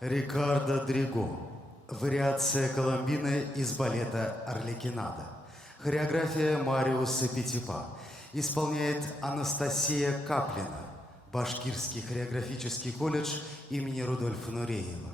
Рикардо Дриго. Вариация Коломбины из балета «Арлекинада». Хореография Мариуса Петипа. Исполняет Анастасия Каплина. Башкирский хореографический колледж имени Рудольфа Нуреева.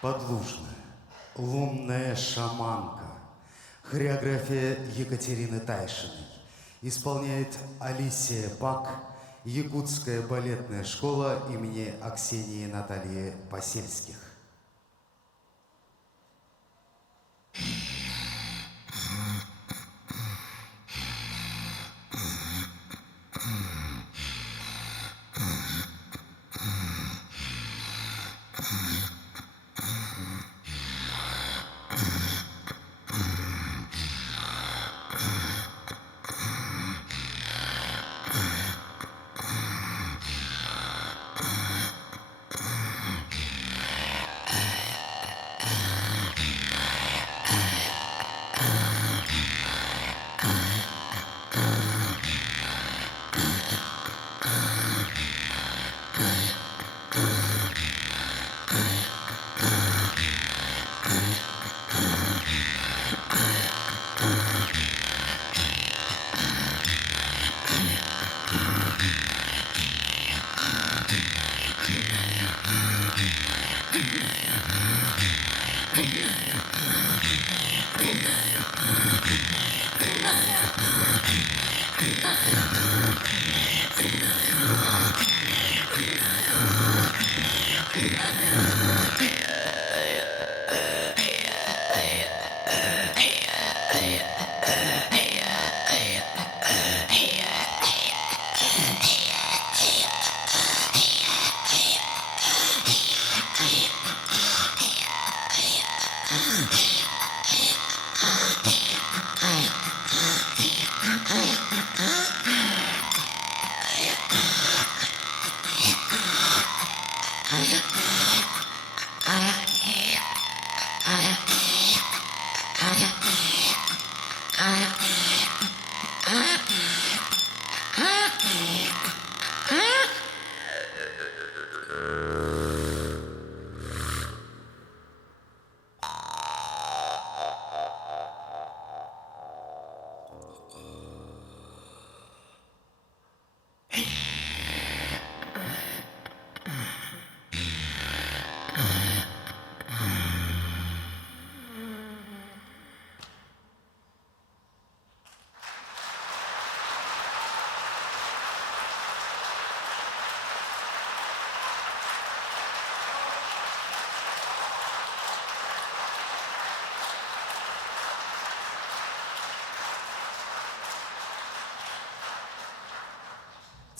Подлужная. Лунная шаманка. Хореография Екатерины Тайшиной. Исполняет Алисия Пак, Якутская балетная школа имени Аксении Натальи Посельских.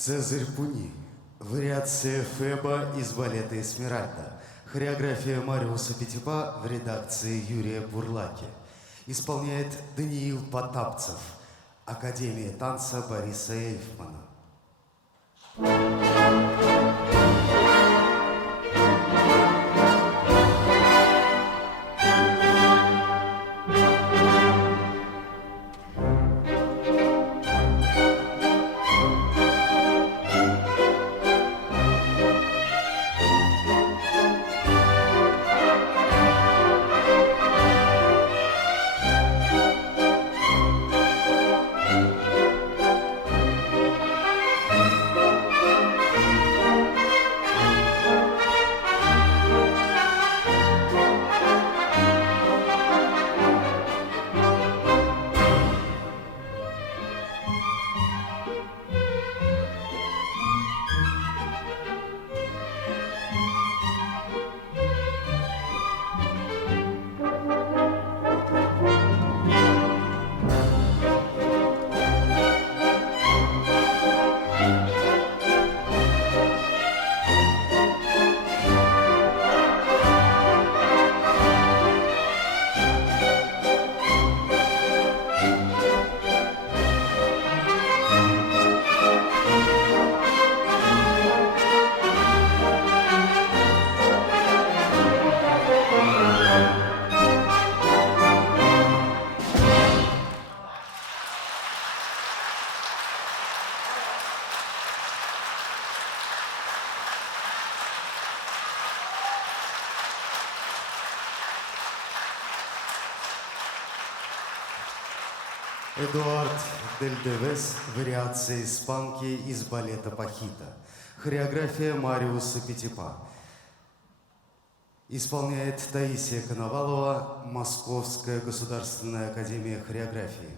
Цезарь Пуни. Вариация Феба из балета «Эсмеральда». Хореография Мариуса Петипа в редакции Юрия Бурлаки. Исполняет Даниил Потапцев. Академия танца Бориса Эйфмана. Эдуард Дель Девес, вариация испанки из балета «Пахита». Хореография Мариуса Петипа. Исполняет Таисия Коновалова, Московская государственная академия хореографии.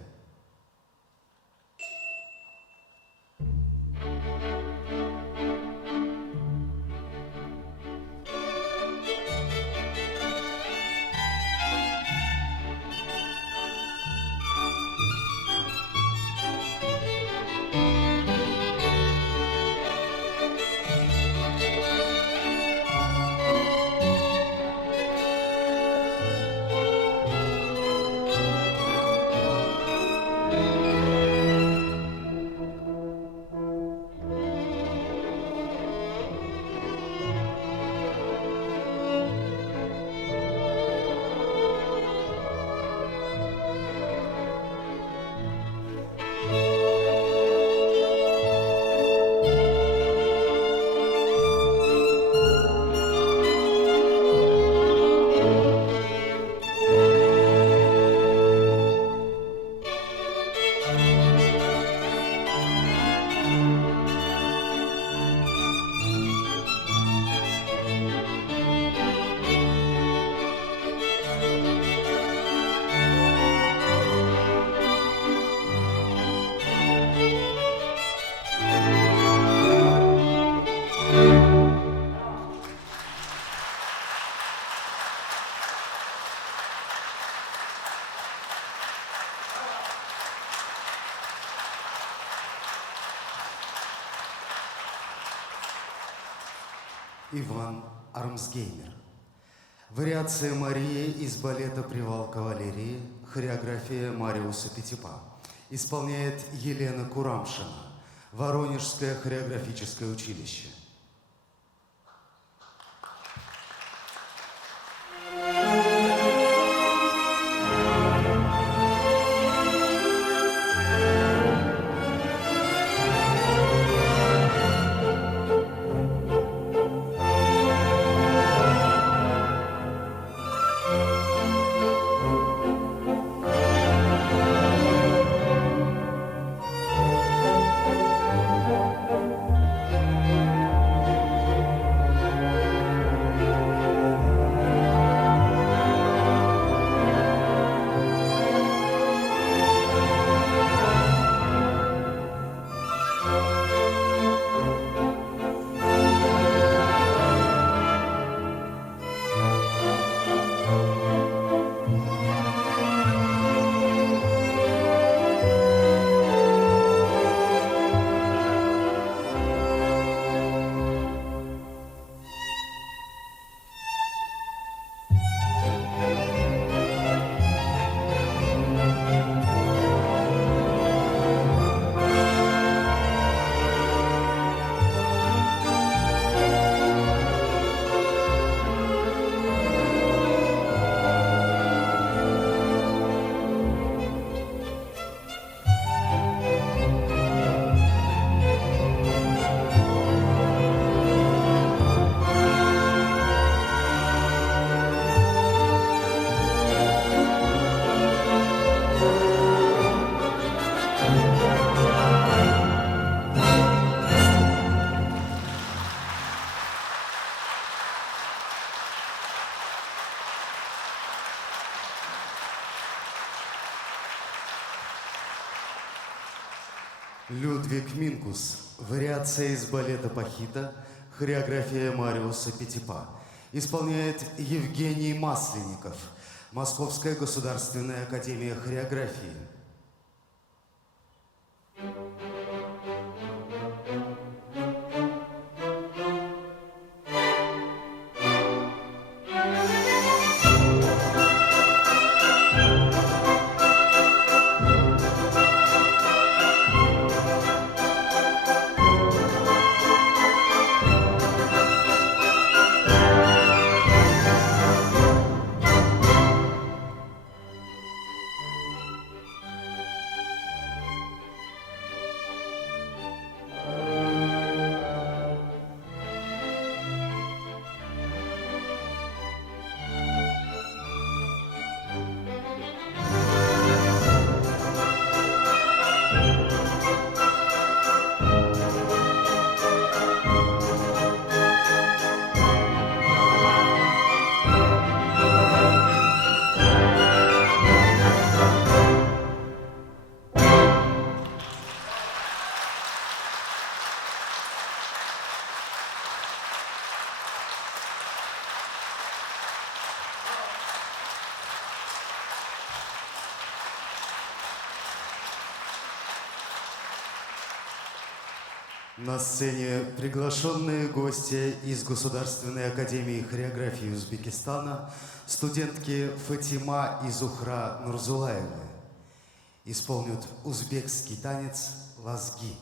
Иван Армсгеймер. Вариация Марии из балета «Привал кавалерии», хореография Мариуса Петипа. Исполняет Елена Курамшина, Воронежское хореографическое училище. Людвиг Минкус. Вариация из балета «Пахита», хореография Мариуса Петипа. Исполняет Евгений Масленников. Московская государственная академия хореографии. На сцене приглашенные гости из Государственной академии хореографии Узбекистана, студентки Фатима и Зухра Нурзулаевы, исполнят узбекский танец «Лазги».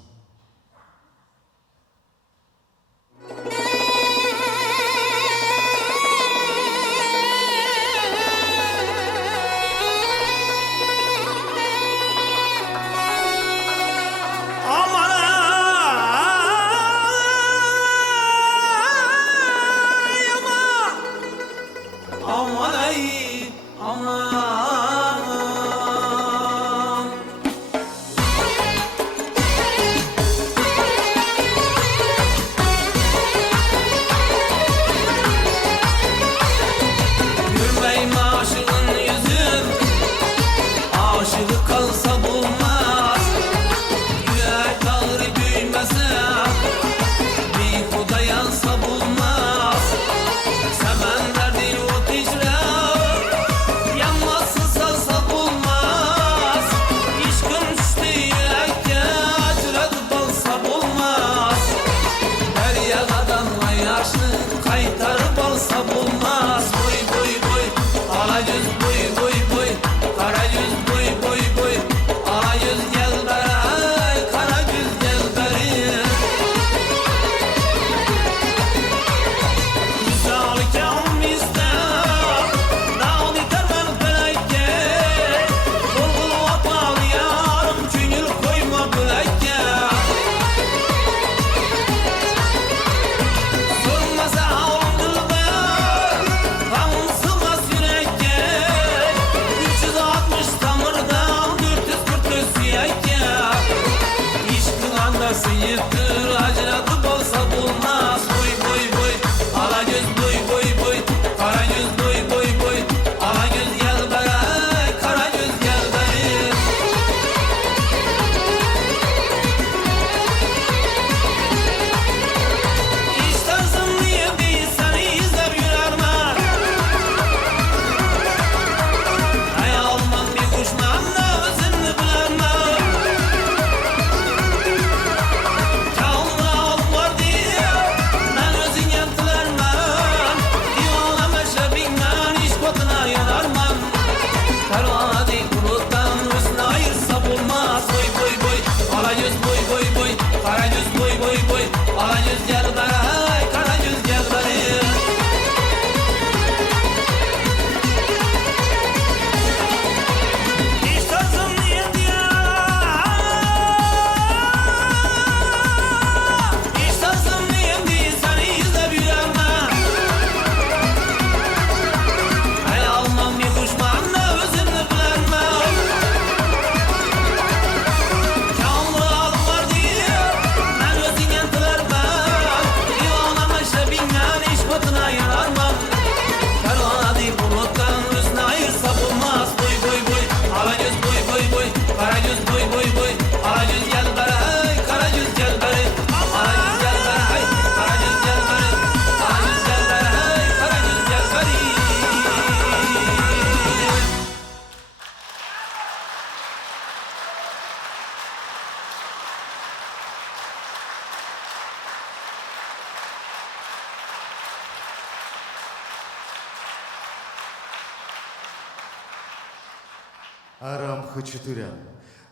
Арам Хачатурян.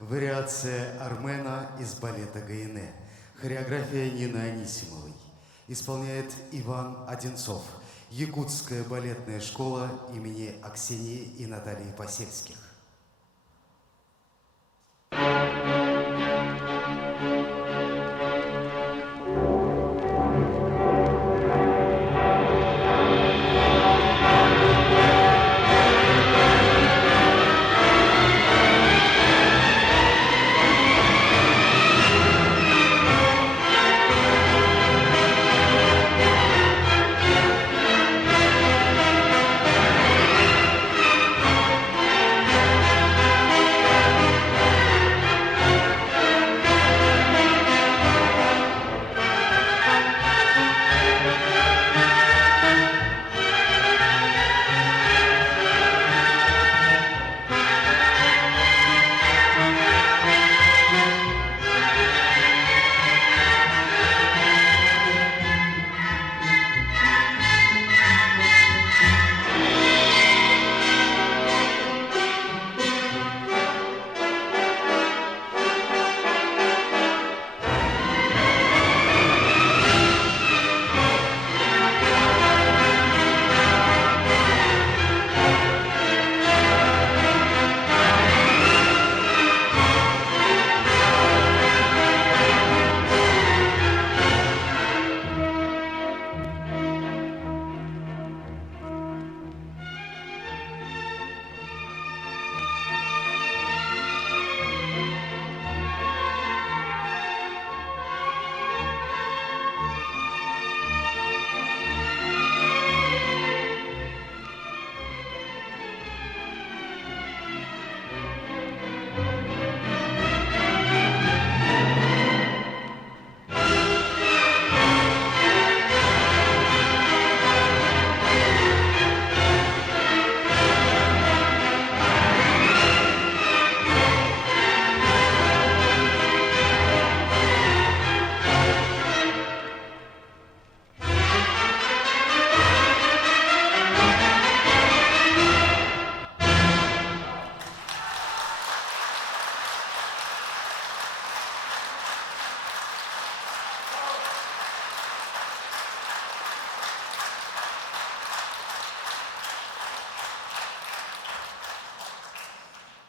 Вариация Армена из балета Гаине. Хореография Нины Анисимовой. Исполняет Иван Одинцов. Якутская балетная школа имени Аксении и Натальи Посельских.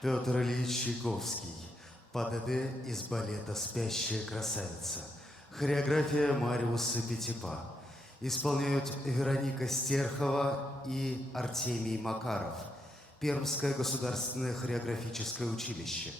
Петр Ильич Чайковский. ПДД из балета «Спящая красавица». Хореография Мариуса Петипа. Исполняют Вероника Стерхова и Артемий Макаров. Пермское государственное хореографическое училище.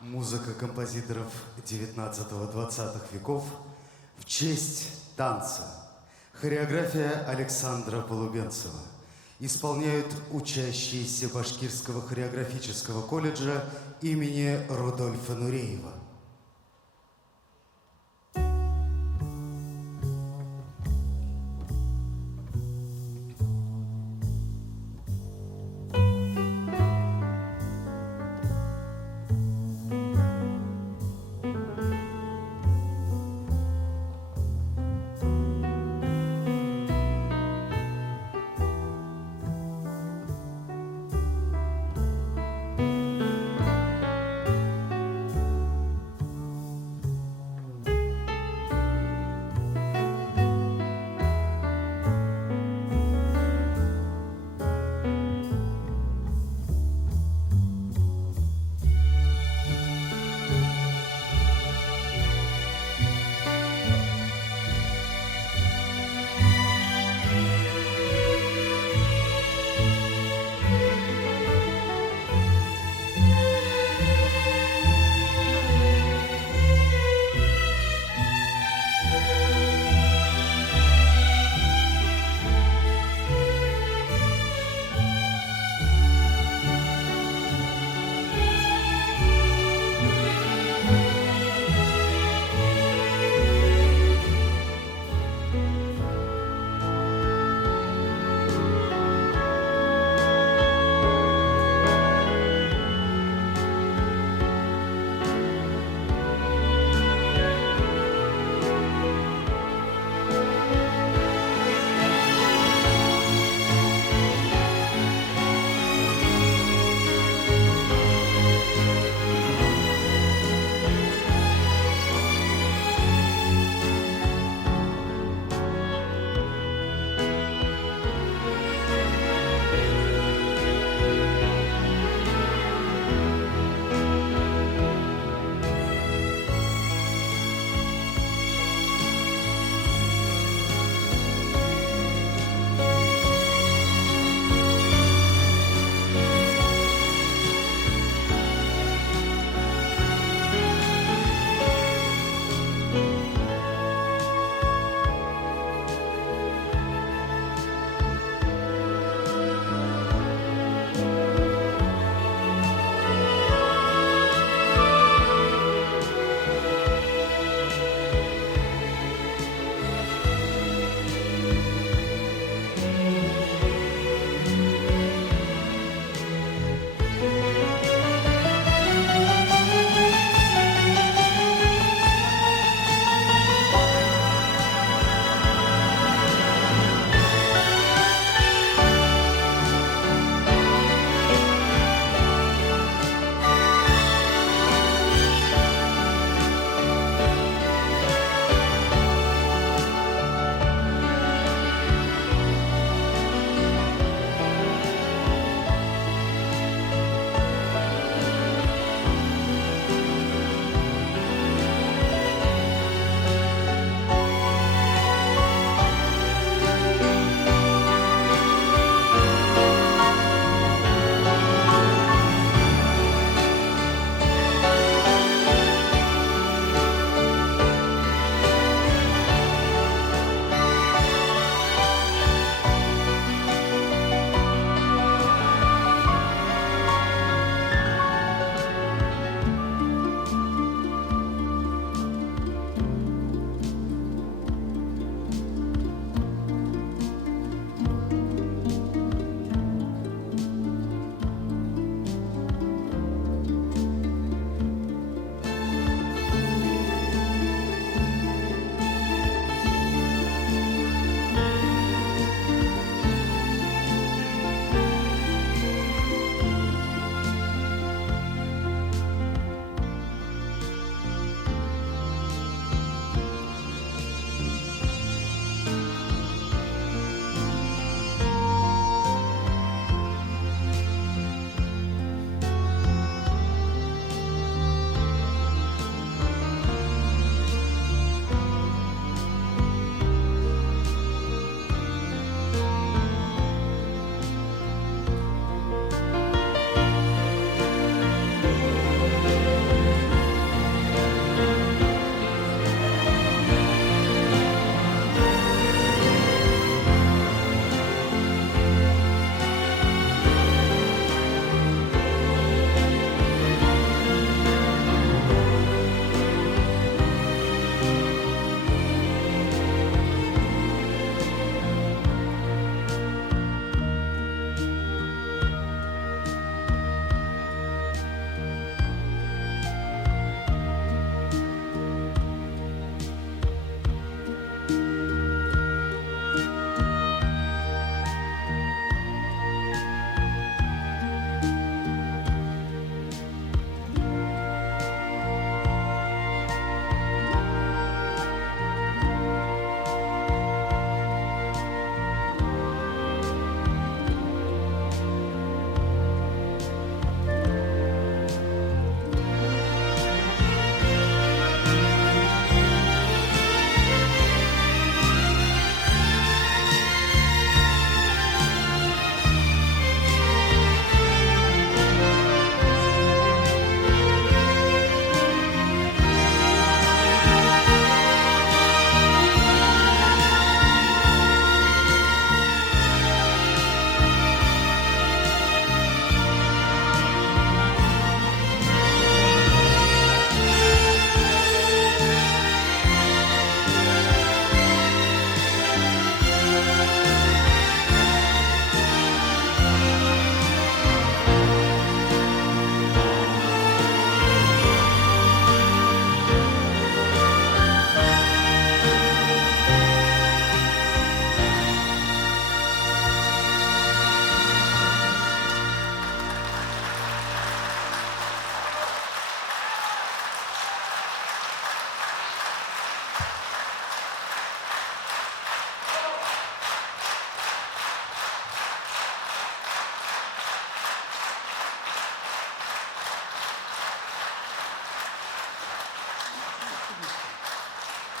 Музыка композиторов 19-20 веков в честь танца. Хореография Александра Полубенцева. Исполняют учащиеся Башкирского хореографического колледжа имени Рудольфа Нуреева.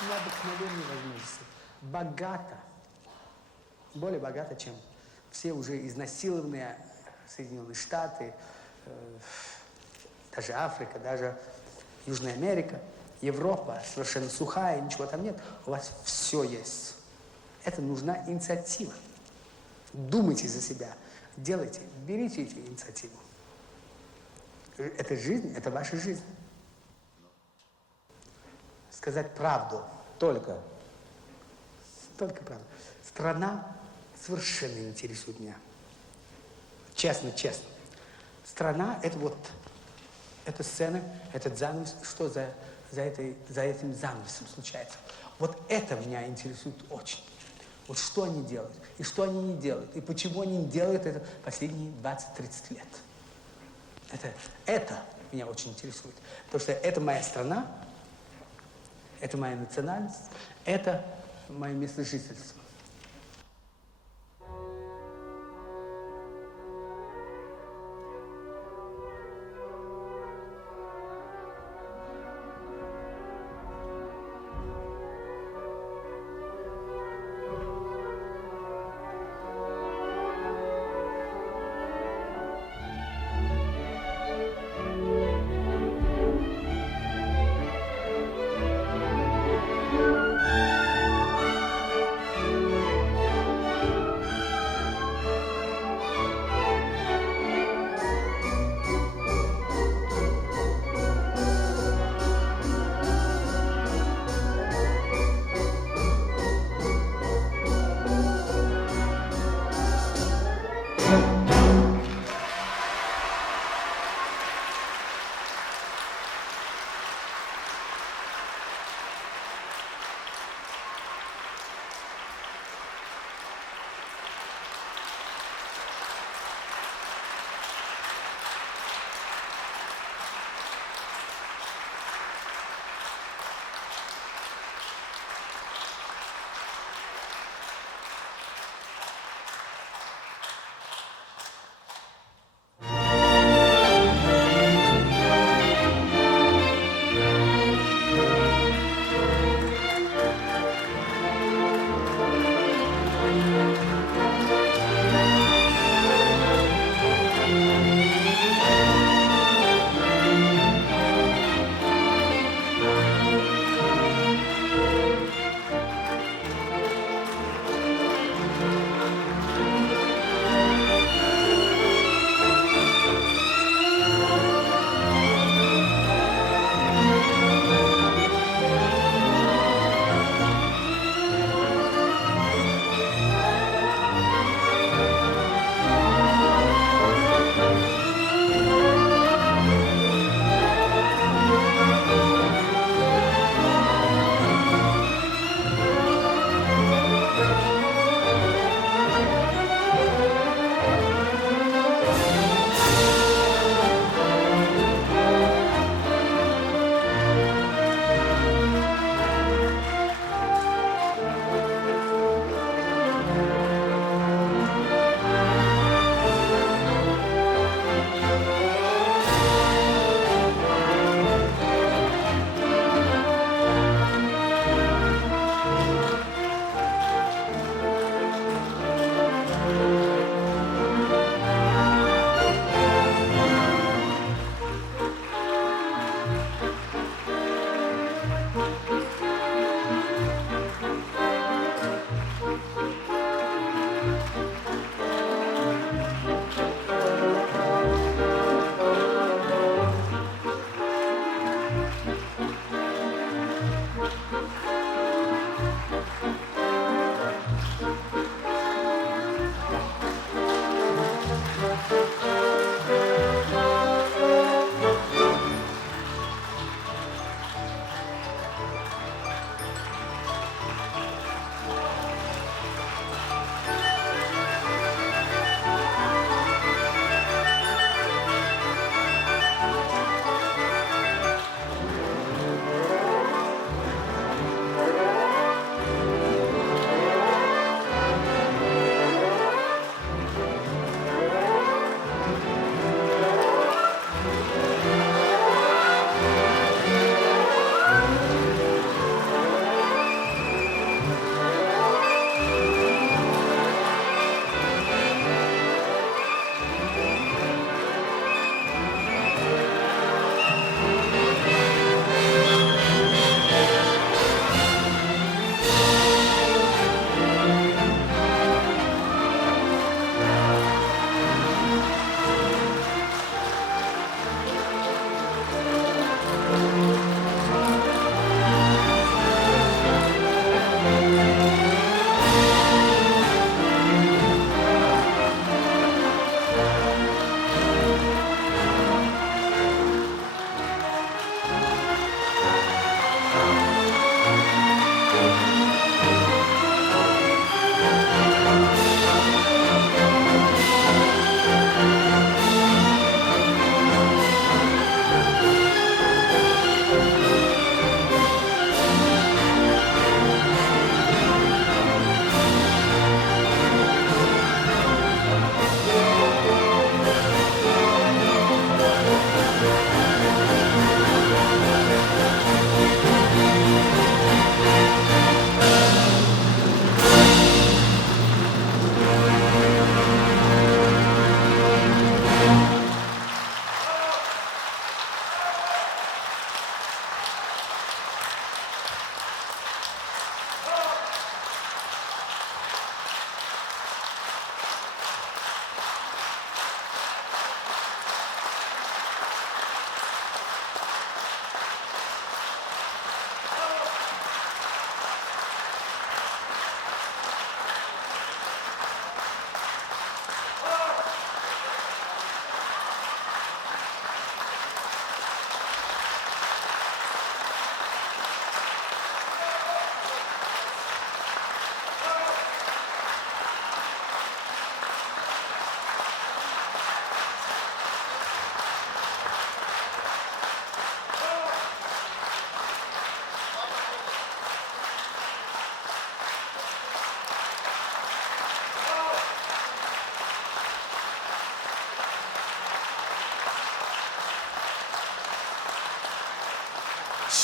необыкновенные возможности. Богато, более богато, чем все уже изнасилованные Соединенные Штаты, даже Африка, даже Южная Америка, Европа совершенно сухая, ничего там нет. У вас все есть. Это нужна инициатива. Думайте за себя, делайте, берите эти инициативу. Это жизнь, это ваша жизнь. Сказать правду. Только. Только правду. Страна совершенно не интересует меня. Честно, честно. Страна – это вот, эта сцена, этот занавес, что за этим занавесом случается. Вот это меня интересует очень. Вот что они делают, и что они не делают, и почему они не делают это последние 20-30 лет. Это меня очень интересует. Потому что это моя страна, это моя национальность, это мое место жительства.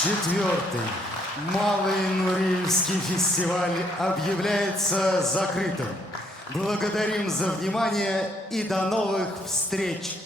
4-й Малый Нуреевский фестиваль объявляется закрытым. Благодарим за внимание и до новых встреч!